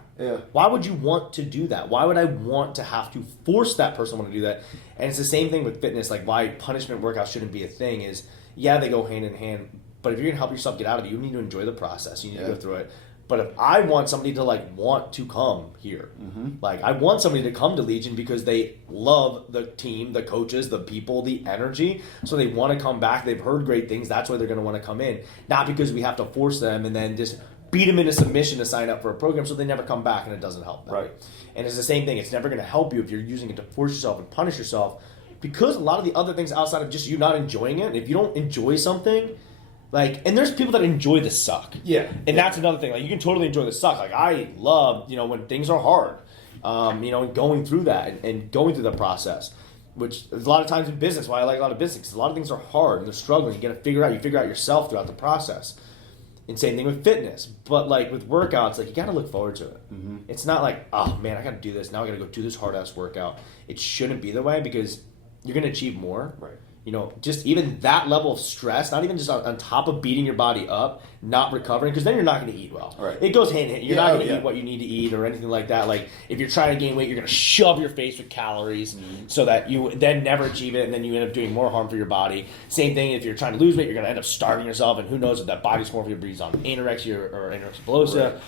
Why would you want to do that? Why would I want to have to force that person to want to do that? And it's the same thing with fitness. Like, why punishment workouts shouldn't be a thing is, they go hand in hand, but if you're gonna help yourself get out of it, you need to enjoy the process. You need to go through it. But if I want somebody to, like, want to come here, like, I want somebody to come to Legion because they love the team, the coaches, the people, the energy, so they want to come back. They've heard great things. That's why they're going to want to come in. Not because we have to force them and then just beat them into submission to sign up for a program so they never come back, and it doesn't help them. Right. And it's the same thing. It's never going to help you if you're using it to force yourself and punish yourself, because a lot of the other things outside of just you not enjoying it, if you don't enjoy something, like, and there's people that enjoy the suck. And that's another thing. Like, you can totally enjoy the suck. Like, I love, when things are hard, and going through that and going through the process, which is a lot of times in business, why I like a lot of business, because a lot of things are hard and they're struggling. You got to figure out yourself throughout the process. And same thing with fitness. But, like, with workouts, like, you got to look forward to it. It's not like, oh man, I got to do this. Now I got to go do this hard ass workout. It shouldn't be the way, because you're going to achieve more. Right. Just even that level of stress, not even just on top of beating your body up, not recovering, because then you're not going to eat well. Right. It goes hand in hand. You're not going to eat what you need to eat or anything like that. Like, if you're trying to gain weight, you're going to shove your face with calories so that you then never achieve it, and then you end up doing more harm for your body. Same thing, if you're trying to lose weight, you're going to end up starving yourself, and who knows if that body dysmorphia breeds on anorexia or anorexia bullosa.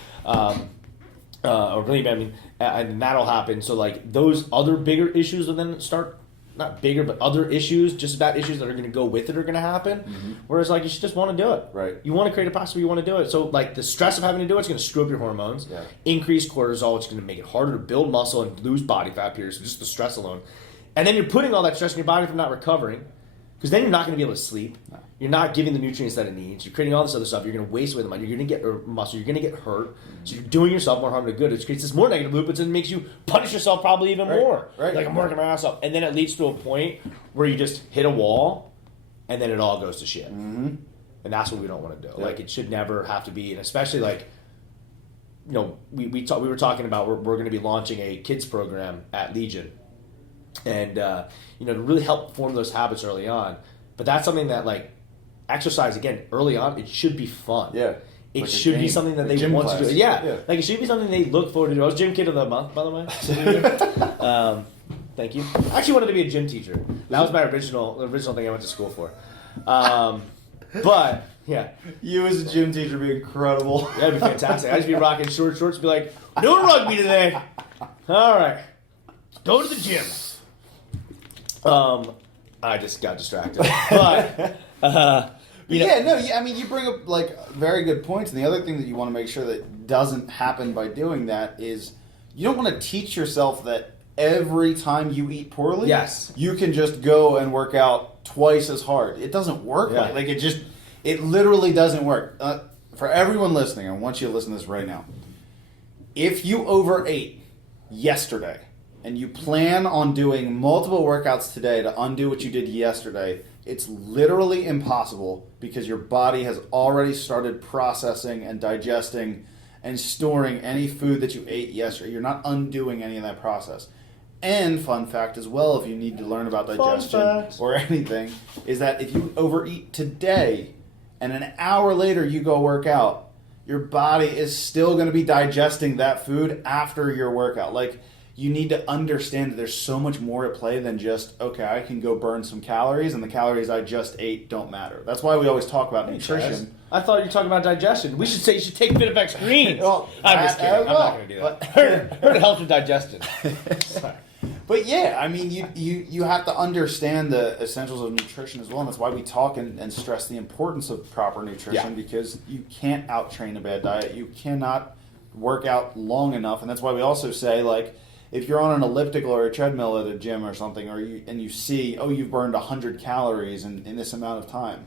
Or bulimia, and that'll happen. So, like, those other bigger issues will then start, not bigger, but other issues, just about issues that are going to go with it are going to happen. Whereas, like, you should just want to do it. Right. You want to create a process where you want to do it. So, like, the stress of having to do it is going to screw up your hormones, increase cortisol, which is going to make it harder to build muscle and lose body fat, period. So just the stress alone. And then you're putting all that stress in your body from not recovering, because then you're not going to be able to sleep. You're not giving the nutrients that it needs. You're creating all this other stuff. You're going to waste away the money. You're going to get muscle. You're going to get hurt. So you're doing yourself more harm than good. It creates this more negative loop, which then makes you punish yourself probably even more. Right. Like, I'm working my ass off. And then it leads to a point where you just hit a wall, and then it all goes to shit. And that's what we don't want to do. Like, it should never have to be, and especially, like, we were talking about we're going to be launching a kids program at Legion, and to really help form those habits early on. But that's something that like exercise again early on. It should be fun. Yeah. It should be something that they want to do. Yeah. Like it should be something they look forward to do. I was gym kid of the month, by the way. Thank you. I actually wanted to be a gym teacher. That was my original thing I went to school for. But yeah, you as a gym teacher would be incredible. Yeah, it'd be fantastic. I'd just be rocking shorts, and be like, no rugby today. All right, go to the gym. I just got distracted, but. I mean, you bring up like very good points, and the other thing that you want to make sure that doesn't happen by doing that is you don't want to teach yourself that every time you eat poorly, yes, you can just go and work out twice as hard. It doesn't work like it literally doesn't work. For everyone listening, I want you to listen to this right now. If you overate yesterday and you plan on doing multiple workouts today to undo what you did yesterday, it's literally impossible because your body has already started processing and digesting and storing any food that you ate yesterday. You're not undoing any of that process. And fun fact as well, if you need to learn about digestion or anything, is that if you overeat today and an hour later you go work out, your body is still going to be digesting that food after your workout. Like, you need to understand that there's so much more at play than just, okay, I can go burn some calories, and the calories I just ate don't matter. That's why we always talk about nutrition. I thought you were talking about digestion. We should say you should take Vidifex Greens. Well, I'm just kidding. I'm not going to do that. Heard it helps with digestion. Sorry. But yeah, I mean, you have to understand the essentials of nutrition as well, and that's why we talk and stress the importance of proper nutrition, because you can't out-train a bad diet. You cannot work out long enough, and that's why we also say, like, if you're on an elliptical or a treadmill at a gym or something, and you see, you've burned 100 calories in this amount of time,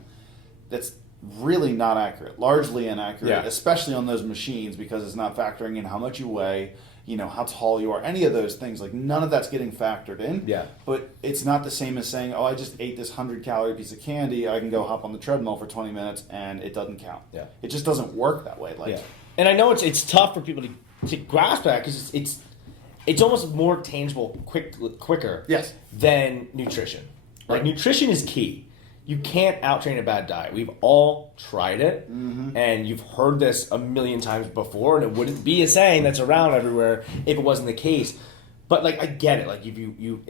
that's really not accurate, largely inaccurate, especially on those machines, because it's not factoring in how much you weigh, how tall you are, any of those things. Like, none of that's getting factored in. Yeah. But it's not the same as saying, I just ate this 100-calorie piece of candy, I can go hop on the treadmill for 20 minutes, and it doesn't count. Yeah. It just doesn't work that way. Like, And I know it's tough for people to grasp that, because it's almost more tangible, quicker than nutrition. Like, nutrition is key. You can't out-train a bad diet. We've all tried it, and you've heard this a million times before, and it wouldn't be a saying that's around everywhere if it wasn't the case. But, like, I get it. Like, if you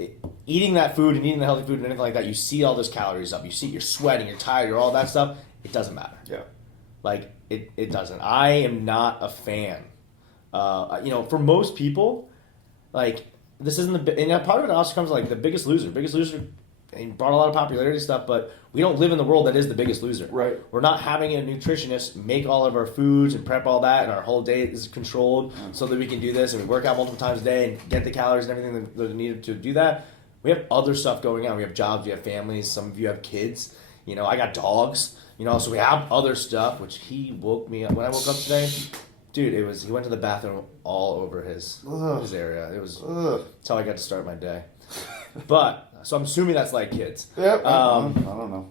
eating that food and eating the healthy food and anything like that, you see all those calories up. You see you're sweating, you're tired, you're all that stuff. It doesn't matter. Yeah. Like, it doesn't. I am not a fan. For most people, like, this isn't and part of it also comes like The Biggest Loser. Biggest Loser, he brought a lot of popularity stuff, but we don't live in the world that is The Biggest Loser. Right. We're not having a nutritionist make all of our foods and prep all that, and our whole day is controlled so that we can do this, and we work out multiple times a day and get the calories and everything that are needed to do that. We have other stuff going on. We have jobs, we have families, some of you have kids. I got dogs, so we have other stuff, which he woke me up. When I woke up today, dude, he went to the bathroom all over his area. That's how I got to start my day. So I'm assuming that's like kids. Yep. I don't know.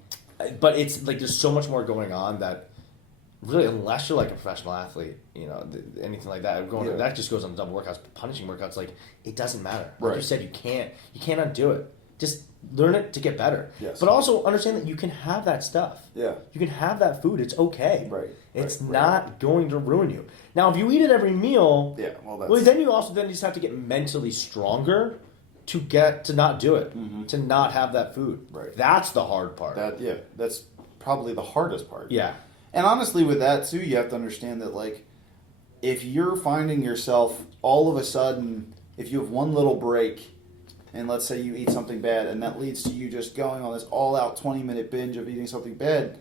But it's like there's so much more going on that really, unless you're like a professional athlete, anything like that, that just goes on double workouts, punishing workouts. Like, it doesn't matter. Like you said, you can't undo it. Just learn it to get better. Yes. But also understand that you can have that stuff. Yeah. You can have that food. It's okay. Right. It's not going to ruin you. Now, if you eat it every meal, then you just have to get mentally stronger to not do it, to not have that food. Right. That's the hard part. That's probably the hardest part. Yeah. And honestly, with that too, you have to understand that, like, if you're finding yourself all of a sudden, if you have one little break, and let's say you eat something bad, and that leads to you just going on this all-out 20-minute binge of eating something bad,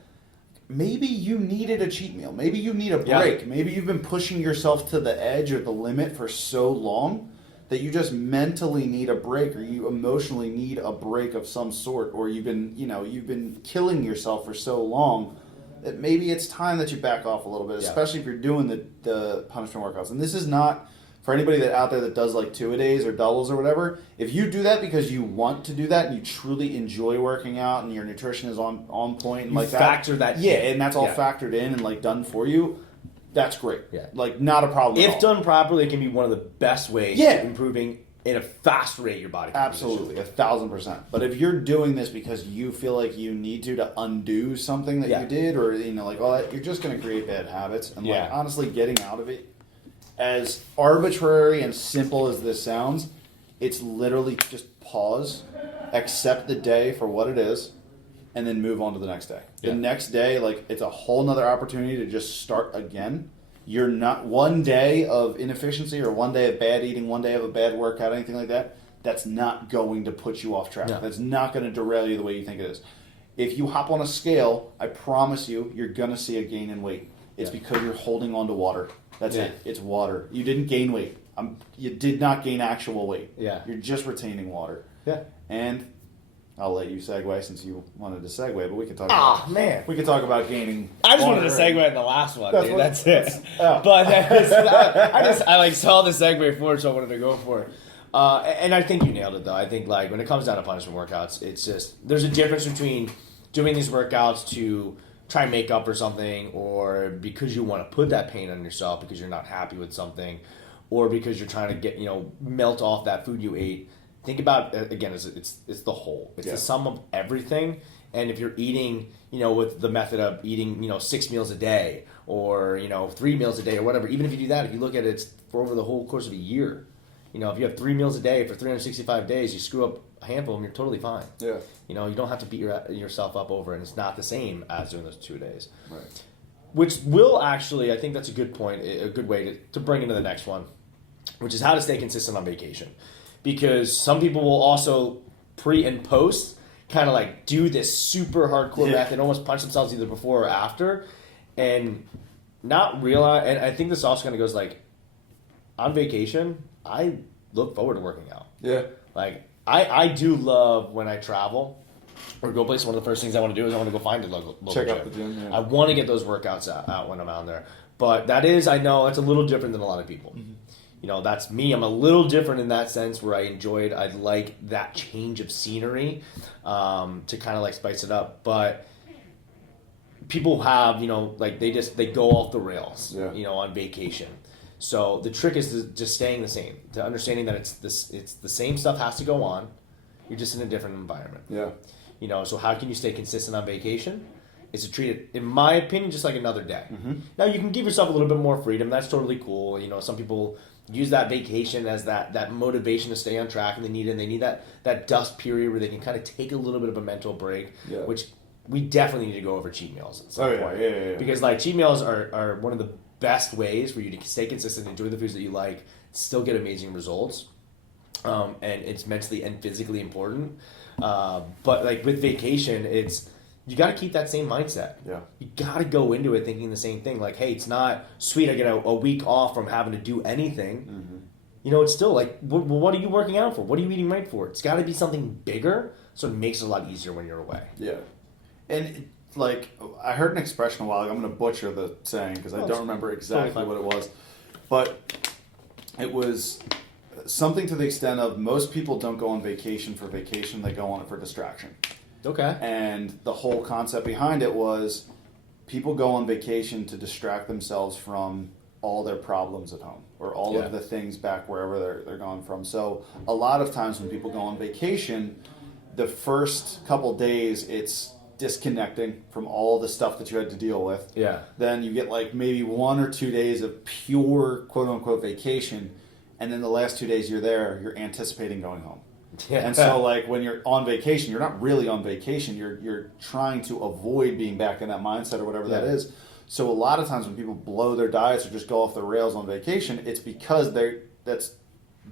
maybe you needed a cheat meal. Maybe you need a break. Yeah. Maybe you've been pushing yourself to the edge or the limit for so long that you just mentally need a break, or you emotionally need a break of some sort, or you've been killing yourself for so long that maybe it's time that you back off a little bit, especially if you're doing the punishment workouts. And this is not for anybody that out there that does like 2-a-days or doubles or whatever. If you do that because you want to do that and you truly enjoy working out and your nutrition is on point and you like that, factor that and that's all factored in and like done for you, that's great. Yeah. Like, not a problem at all. If done properly, it can be one of the best ways to improving in a fast rate your body composition. Absolutely, 1,000%. But if you're doing this because you feel like you need to undo something that you did, or like all that, you're just going to create bad habits. And like honestly, getting out of it, as arbitrary and simple as this sounds, it's literally just pause, accept the day for what it is, and then move on to the next day. The next day, like, it's a whole nother opportunity to just start again. You're not one day of inefficiency or one day of bad eating, one day of a bad workout, anything like that. That's not going to put you off track. No. That's not going to derail you the way you think it is. If you hop on a scale, I promise you're going to see a gain in weight. It's because you're holding on to water. That's it. It's water. You didn't gain weight. You did not gain actual weight. Yeah. You're just retaining water. Yeah. And I'll let you segue since you wanted to segue, but we can talk about we can talk about gaining. I just wanted to segue in the last one, dude. That's it. But I like saw the segue for it, so I wanted to go for it. And I think you nailed it, though. I think, like, when it comes down to punishment workouts, it's just there's a difference between doing these workouts to try and make up for something, or because you want to put that pain on yourself because you're not happy with something, or because you're trying to get melt off that food you ate. Think about again, it's the whole. It's the sum of everything. And if you're eating, with the method of eating, 6 meals a day, or 3 meals a day, or whatever. Even if you do that, if you look at it, it's for over the whole course of a year. If you have 3 meals a day for 365 days, you screw up a handful of them, you're totally fine. Yeah. You don't have to beat yourself up over it. And it's not the same as doing those 2 days. Right. Which will actually, I think that's a good point, a good way to bring into the next one, which is how to stay consistent on vacation. Because some people will also pre and post kind of like do this super hardcore method, almost punch themselves either before or after, and not realize. And I think this also kind of goes like, on vacation, I look forward to working out. Yeah. Like, I do love when I travel or go places. One of the first things I want to do is I want to go find a local check gym. out the gym. Yeah. I want to get those workouts out when I'm out there. But I know it's a little different than a lot of people. Mm-hmm. That's me. I'm a little different in that sense where I like that change of scenery to kind of like spice it up. But people have, like they go off the rails, on vacation. So the trick is just staying the same, to understanding that it's the same stuff has to go on. You're just in a different environment. Yeah. So how can you stay consistent on vacation? Is to treat it, in my opinion, just like another day. Mm-hmm. Now, you can give yourself a little bit more freedom. That's totally cool. Some people use that vacation as that motivation to stay on track, and they need that dust period where they can kind of take a little bit of a mental break, which we definitely need to go over cheat meals at some point. Yeah. Because, like, cheat meals are one of the best ways for you to stay consistent, enjoy the foods that you like, still get amazing results. And it's mentally and physically important. But, like, with vacation, you got to keep that same mindset. Yeah. You got to go into it thinking the same thing. Like, hey, it's not sweet. I get a week off from having to do anything. Mm-hmm. It's still like, what are you working out for? What are you eating right for? It's got to be something bigger, so it makes it a lot easier when you're away. Yeah. And, like, I heard an expression a while ago. I'm going to butcher the saying because I don't remember exactly what it was. But it was something to the extent of most people don't go on vacation for vacation. They go on it for distraction. Okay. And the whole concept behind it was people go on vacation to distract themselves from all their problems at home or all of the things back wherever they're going from. So a lot of times when people go on vacation, the first couple days it's disconnecting from all the stuff that you had to deal with. Yeah. Then you get like maybe 1 or 2 days of pure quote unquote vacation, and then the last 2 days you're there, you're anticipating going home. Yeah. And so, like, when you're on vacation, you're not really on vacation. You're trying to avoid being back in that mindset or whatever that is. So a lot of times when people blow their diets or just go off the rails on vacation, it's because that's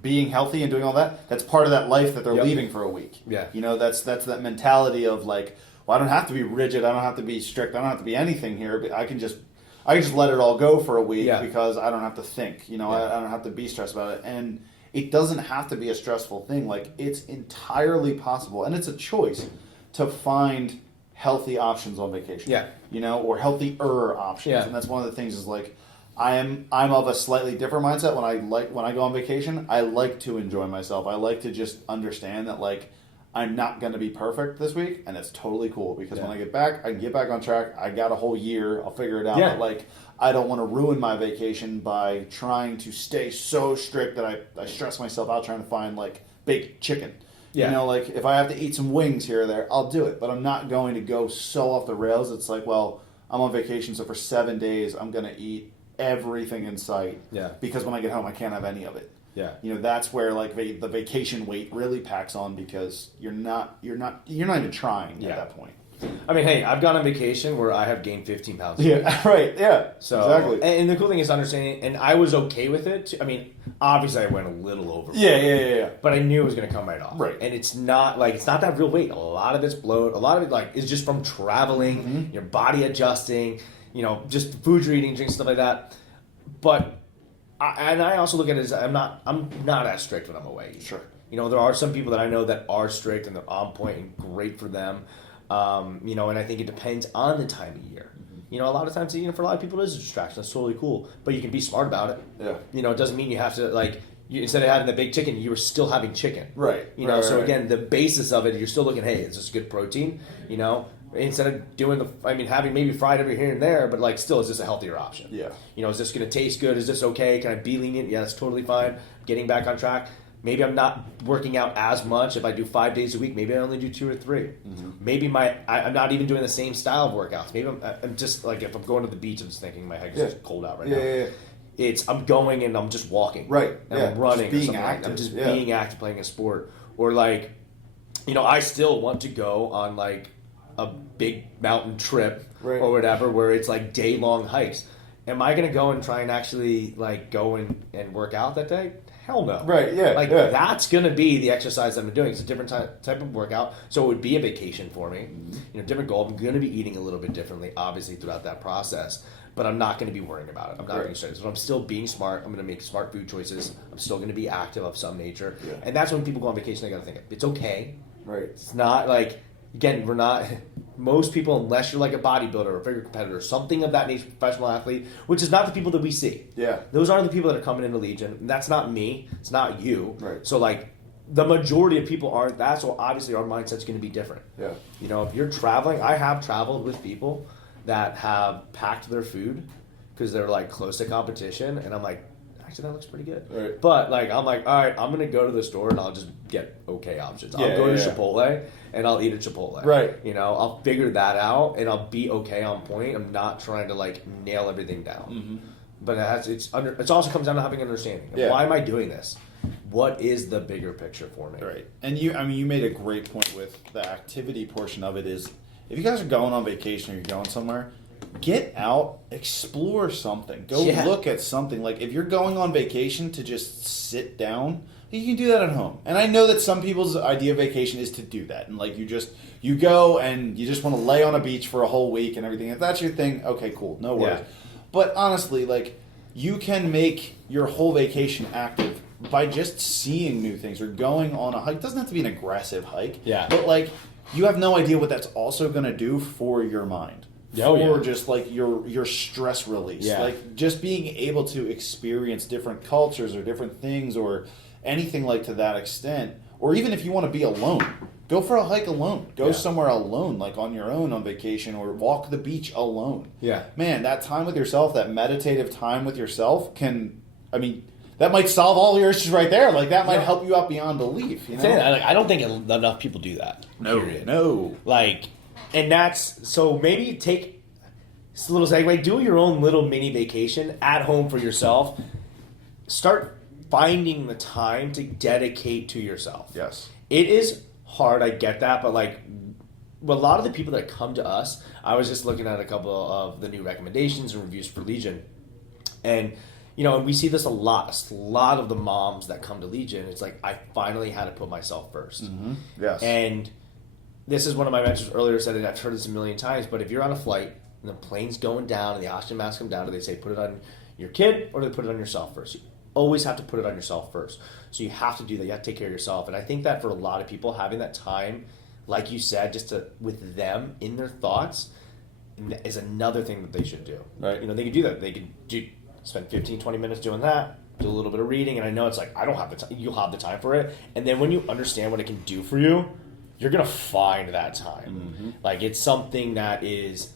being healthy and doing all that. That's part of that life that they're leaving for a week. Yeah. That's that mentality of like, well, I don't have to be rigid. I don't have to be strict. I don't have to be anything here. But I can just let it all go for a week because I don't have to think. I don't have to be stressed about it. And it doesn't have to be a stressful thing. Like, it's entirely possible, and it's a choice to find healthy options on vacation. Yeah. Or healthier options. Yeah. And that's one of the things is like, I'm of a slightly different mindset when I go on vacation. I like to enjoy myself. I like to just understand that, like, I'm not going to be perfect this week, and it's totally cool because Yeah. when I get back, I can get back on track. I got a whole year. I'll figure it out. Yeah. But, like, I don't want to ruin my vacation by trying to stay so strict that I stress myself out trying to find, like, baked chicken. Yeah. You know, like, if I have to eat some wings here or there, I'll do it. But I'm not going to go so off the rails. It's like, well, I'm on vacation, so for 7 days, I'm going to eat everything in sight. Yeah. Because when I get home, I can't have any of it. Yeah. You know, that's where like the vacation weight really packs on because you're not even trying at that point. I mean, hey, I've gone on vacation where I have gained 15 pounds. Yeah, right. Yeah. So exactly. And the cool thing is understanding, and I was okay with it. Too. I mean, obviously I went a little over. Yeah. But I knew it was going to come right off. Right. And it's not that real weight. A lot of it's bloat. A lot of it like is just from traveling, your body adjusting, you know, just food you're eating, drinks, stuff like that. But I also look at it as I'm not as strict when I'm away. Sure. You know, there are some people that I know that are strict and they're on point and great for them. You know, and I think it depends on the time of year. You know, a lot of times, you know, for a lot of people it is a distraction. That's totally cool. But you can be smart about it. Yeah. You know, it doesn't mean you have to, like, instead of having the big chicken, you were still having chicken. Right. You know, right, so right. again, the basis of it, you're still looking, hey, is this good protein? You know, instead of doing having maybe fried every here and there, but like still, is this a healthier option? Yeah. You know, is this going to taste good? Is this okay? Can I be lenient? Yeah, that's totally fine. Getting back on track. Maybe I'm not working out as much. If I do 5 days a week, maybe I only do 2 or 3. Maybe I'm not even doing the same style of workouts. Maybe I'm just like, if I'm going to the beach, I'm just thinking my head is just cold out right now. Yeah. I'm going and I'm just walking. Right. And Yeah. I'm running. Just being or something. active. I'm just Yeah. being active, playing a sport. Or like, you know, I still want to go on like a big mountain trip Right. or whatever where it's like day-long hikes. Am I going to go and try and actually like go and work out that day? Hell no. Right, yeah. Like yeah. that's going to be the exercise I'm doing. It's a different type of workout. So it would be a vacation for me. You know, different goal. I'm going to be eating a little bit differently, obviously, throughout that process. But I'm not going to be worrying about it. I'm not being stressed. But I'm still being smart. I'm going to make smart food choices. I'm still going to be active of some nature. Yeah. And that's when people go on vacation, they got to think, it's okay. Right. It's not like, again, we're not, most people, unless you're like a bodybuilder or a figure competitor, something of that nature, professional athlete, which is not the people that we see. Yeah. Those are the people that are coming into Legion. And that's not me. It's not you. Right. So, like, the majority of people aren't that. So, obviously, our mindset's going to be different. Yeah. You know, if you're traveling, I have traveled with people that have packed their food because they're, like, close to competition. And I'm like, actually, that looks pretty good. Right. But, like, I'm like, all right, I'm going to go to the store and I'll just get okay options. I'll Yeah, go to yeah. Chipotle and I'll eat at Chipotle. Right. You know, I'll figure that out and I'll be okay on point. I'm not trying to, like, nail everything down. But it also comes down to having an understanding. Yeah. Why am I doing this? What is the bigger picture for me? Right. And you made a great point with the activity portion of it is if you guys are going on vacation or you're going somewhere, get out, explore something. Go look at something. Like if you're going on vacation to just sit down, you can do that at home. And I know that some people's idea of vacation is to do that. And like you go and you just want to lay on a beach for a whole week and everything. If that's your thing, okay, cool. No worries. Yeah. But honestly, like you can make your whole vacation active by just seeing new things or going on a hike. It doesn't have to be an aggressive hike. Yeah. But like you have no idea what that's also going to do for your mind. Oh, or yeah. just like your stress release. Yeah. Like just being able to experience different cultures or different things or anything like to that extent. Or even if you want to be alone, go for a hike alone. Go somewhere alone, like on your own on vacation or walk the beach alone. Yeah. Man, that time with yourself, that meditative time with yourself that might solve all your issues right there. Like that might help you out beyond belief. You know? I don't think enough people do that. Period. No. Like, and that's, so maybe take a little segue, do your own little mini vacation at home for yourself. Start finding the time to dedicate to yourself. Yes. It is hard, I get that, but like, a lot of the people that come to us, I was just looking at a couple of the new recommendations and reviews for Legion, and you know, and we see this a lot. A lot of the moms that come to Legion, it's like, I finally had to put myself first. Mm-hmm. Yes. And this is one of my mentors earlier said it, I've heard this a million times, but if you're on a flight and the plane's going down and the oxygen mask come down, do they say put it on your kid or do they put it on yourself first? You always have to put it on yourself first. So you have to do that. You have to take care of yourself. And I think that for a lot of people, having that time, like you said, just to with them in their thoughts is another thing that they should do. Right. You know, they could do that. They could spend 15, 20 minutes doing that, do a little bit of reading, and I know it's like, I don't have the time. You'll have the time for it. And then when you understand what it can do for you, you're going to find that time. Like, it's something that is,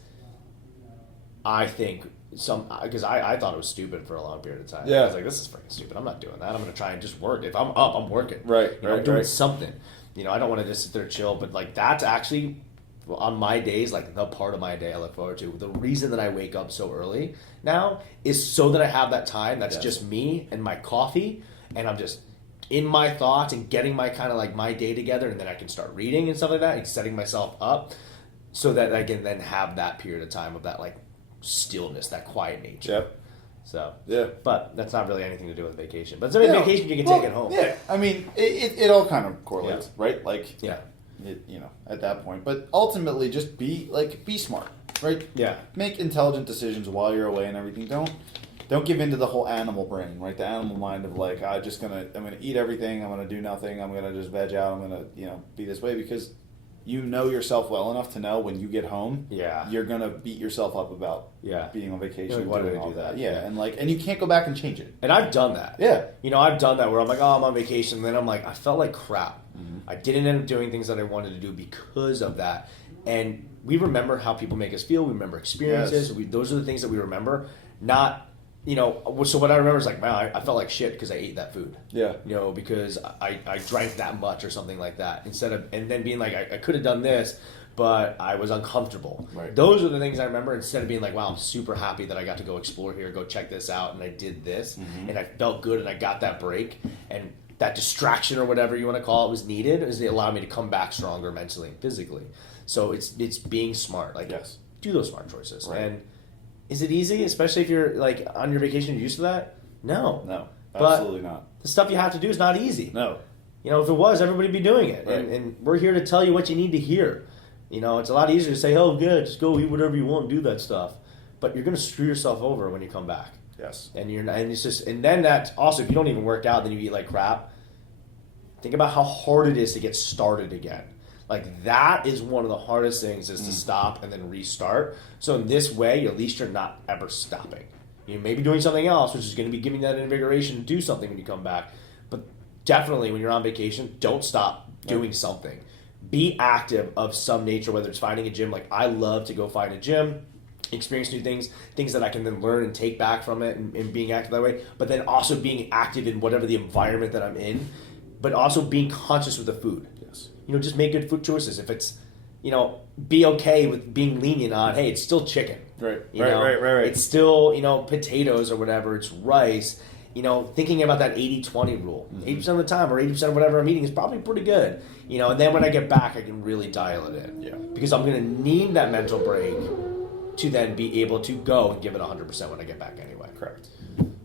I think, because I thought it was stupid for a long period of time. Yeah. I was like, this is freaking stupid. I'm not doing that. I'm going to try and just work. If I'm up, I'm working. Right, I'm doing something. I don't want to just sit there and chill, but like that's actually on my days, like the part of my day I look forward to. The reason that I wake up so early now is so that I have that time that's just me and my coffee, and I'm just in my thoughts and getting my kind of like my day together, and then I can start reading and stuff like that and setting myself up so that I can then have that period of time of that like stillness, that quiet nature. Yep. So yeah, but that's not really anything to do with vacation. But it's a vacation you can take at home. Yeah, I mean, it all kind of correlates, right? Like, at that point. But ultimately, just be smart, right? Yeah. Make intelligent decisions while you're away and everything. Don't give in to the whole animal brain, right? The animal mind of like, I'm gonna eat everything. I'm gonna do nothing. I'm gonna just veg out. I'm gonna be this way, because you know yourself well enough to know when you get home, you're gonna beat yourself up about being on vacation. Like, why did I all do that? Yeah, and you can't go back and change it. And I've done that. Yeah. I've done that where I'm like, oh, I'm on vacation. And then I'm like, I felt like crap. I didn't end up doing things that I wanted to do because of that. And we remember how people make us feel. We remember experiences. Yes. Those are the things that we remember. Not, so what I remember is like, man, I felt like shit because I ate that food. Yeah. Because I drank that much or something like that. And then being like, I could have done this, but I was uncomfortable. Right. Those are the things I remember, instead of being like, wow, I'm super happy that I got to go explore here, go check this out, and I did this, and I felt good, and I got that break, and that distraction or whatever you want to call it was needed, is it allowed me to come back stronger mentally and physically. So it's being smart. Like, do those smart choices. Right. And is it easy, especially if you're like on your vacation, you're used to that? No, absolutely not. The stuff you have to do is not easy. No. If it was, everybody'd be doing it. Right. And we're here to tell you what you need to hear. It's a lot easier to say, oh, good, just go eat whatever you want and do that stuff. But you're going to screw yourself over when you come back. Yes. And then that also, if you don't even work out, then you eat like crap. Think about how hard it is to get started again. Like, that is one of the hardest things, is to stop and then restart. So in this way, at least you're not ever stopping. You may be doing something else, which is going to be giving that invigoration to do something when you come back. But definitely when you're on vacation, don't stop doing something. Be active of some nature, whether it's finding a gym. Like, I love to go find a gym, experience new things that I can then learn and take back from it, and being active that way. But then also being active in whatever the environment that I'm in, but also being conscious with the food. Yes. Just make good food choices. If it's, be okay with being lenient on, hey, it's still chicken. Right. Right. It's still, potatoes or whatever. It's rice. Thinking about that 80-20 rule. 80% of the time, or 80% of whatever I'm eating is probably pretty good. And then when I get back, I can really dial it in. Yeah. Because I'm going to need that mental break to then be able to go and give it 100% when I get back anyway. Correct.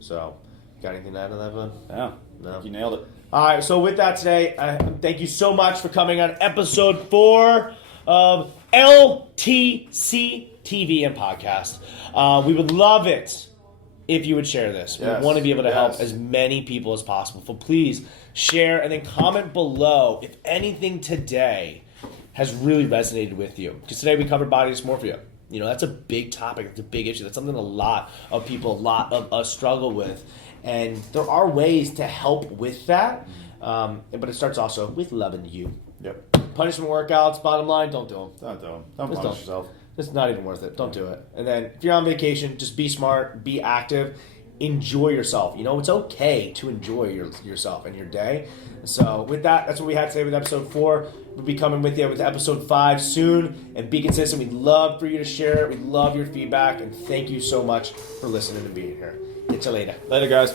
So, got anything to add to that, bud? Yeah. No. You nailed it. All right, so with that today, thank you so much for coming on episode 4 of LTCTV and podcast. We would love it if you would share this. We want to be able to help as many people as possible. So please share, and then comment below if anything today has really resonated with you. Because today we covered body dysmorphia. That's a big topic. It's a big issue. That's something a lot of us struggle with. And there are ways to help with that. But it starts also with loving you. Yep. Punishment workouts, bottom line, don't do them. Don't do them. Don't punish yourself. It's not even worth it. Don't do it. And then if you're on vacation, just be smart, be active, enjoy yourself. It's okay to enjoy yourself and your day. So with that, that's what we had today with episode 4. We'll be coming with you with episode 5 soon. And be consistent. We'd love for you to share it. We'd love your feedback. And thank you so much for listening and being here. Catch you later. Later, guys.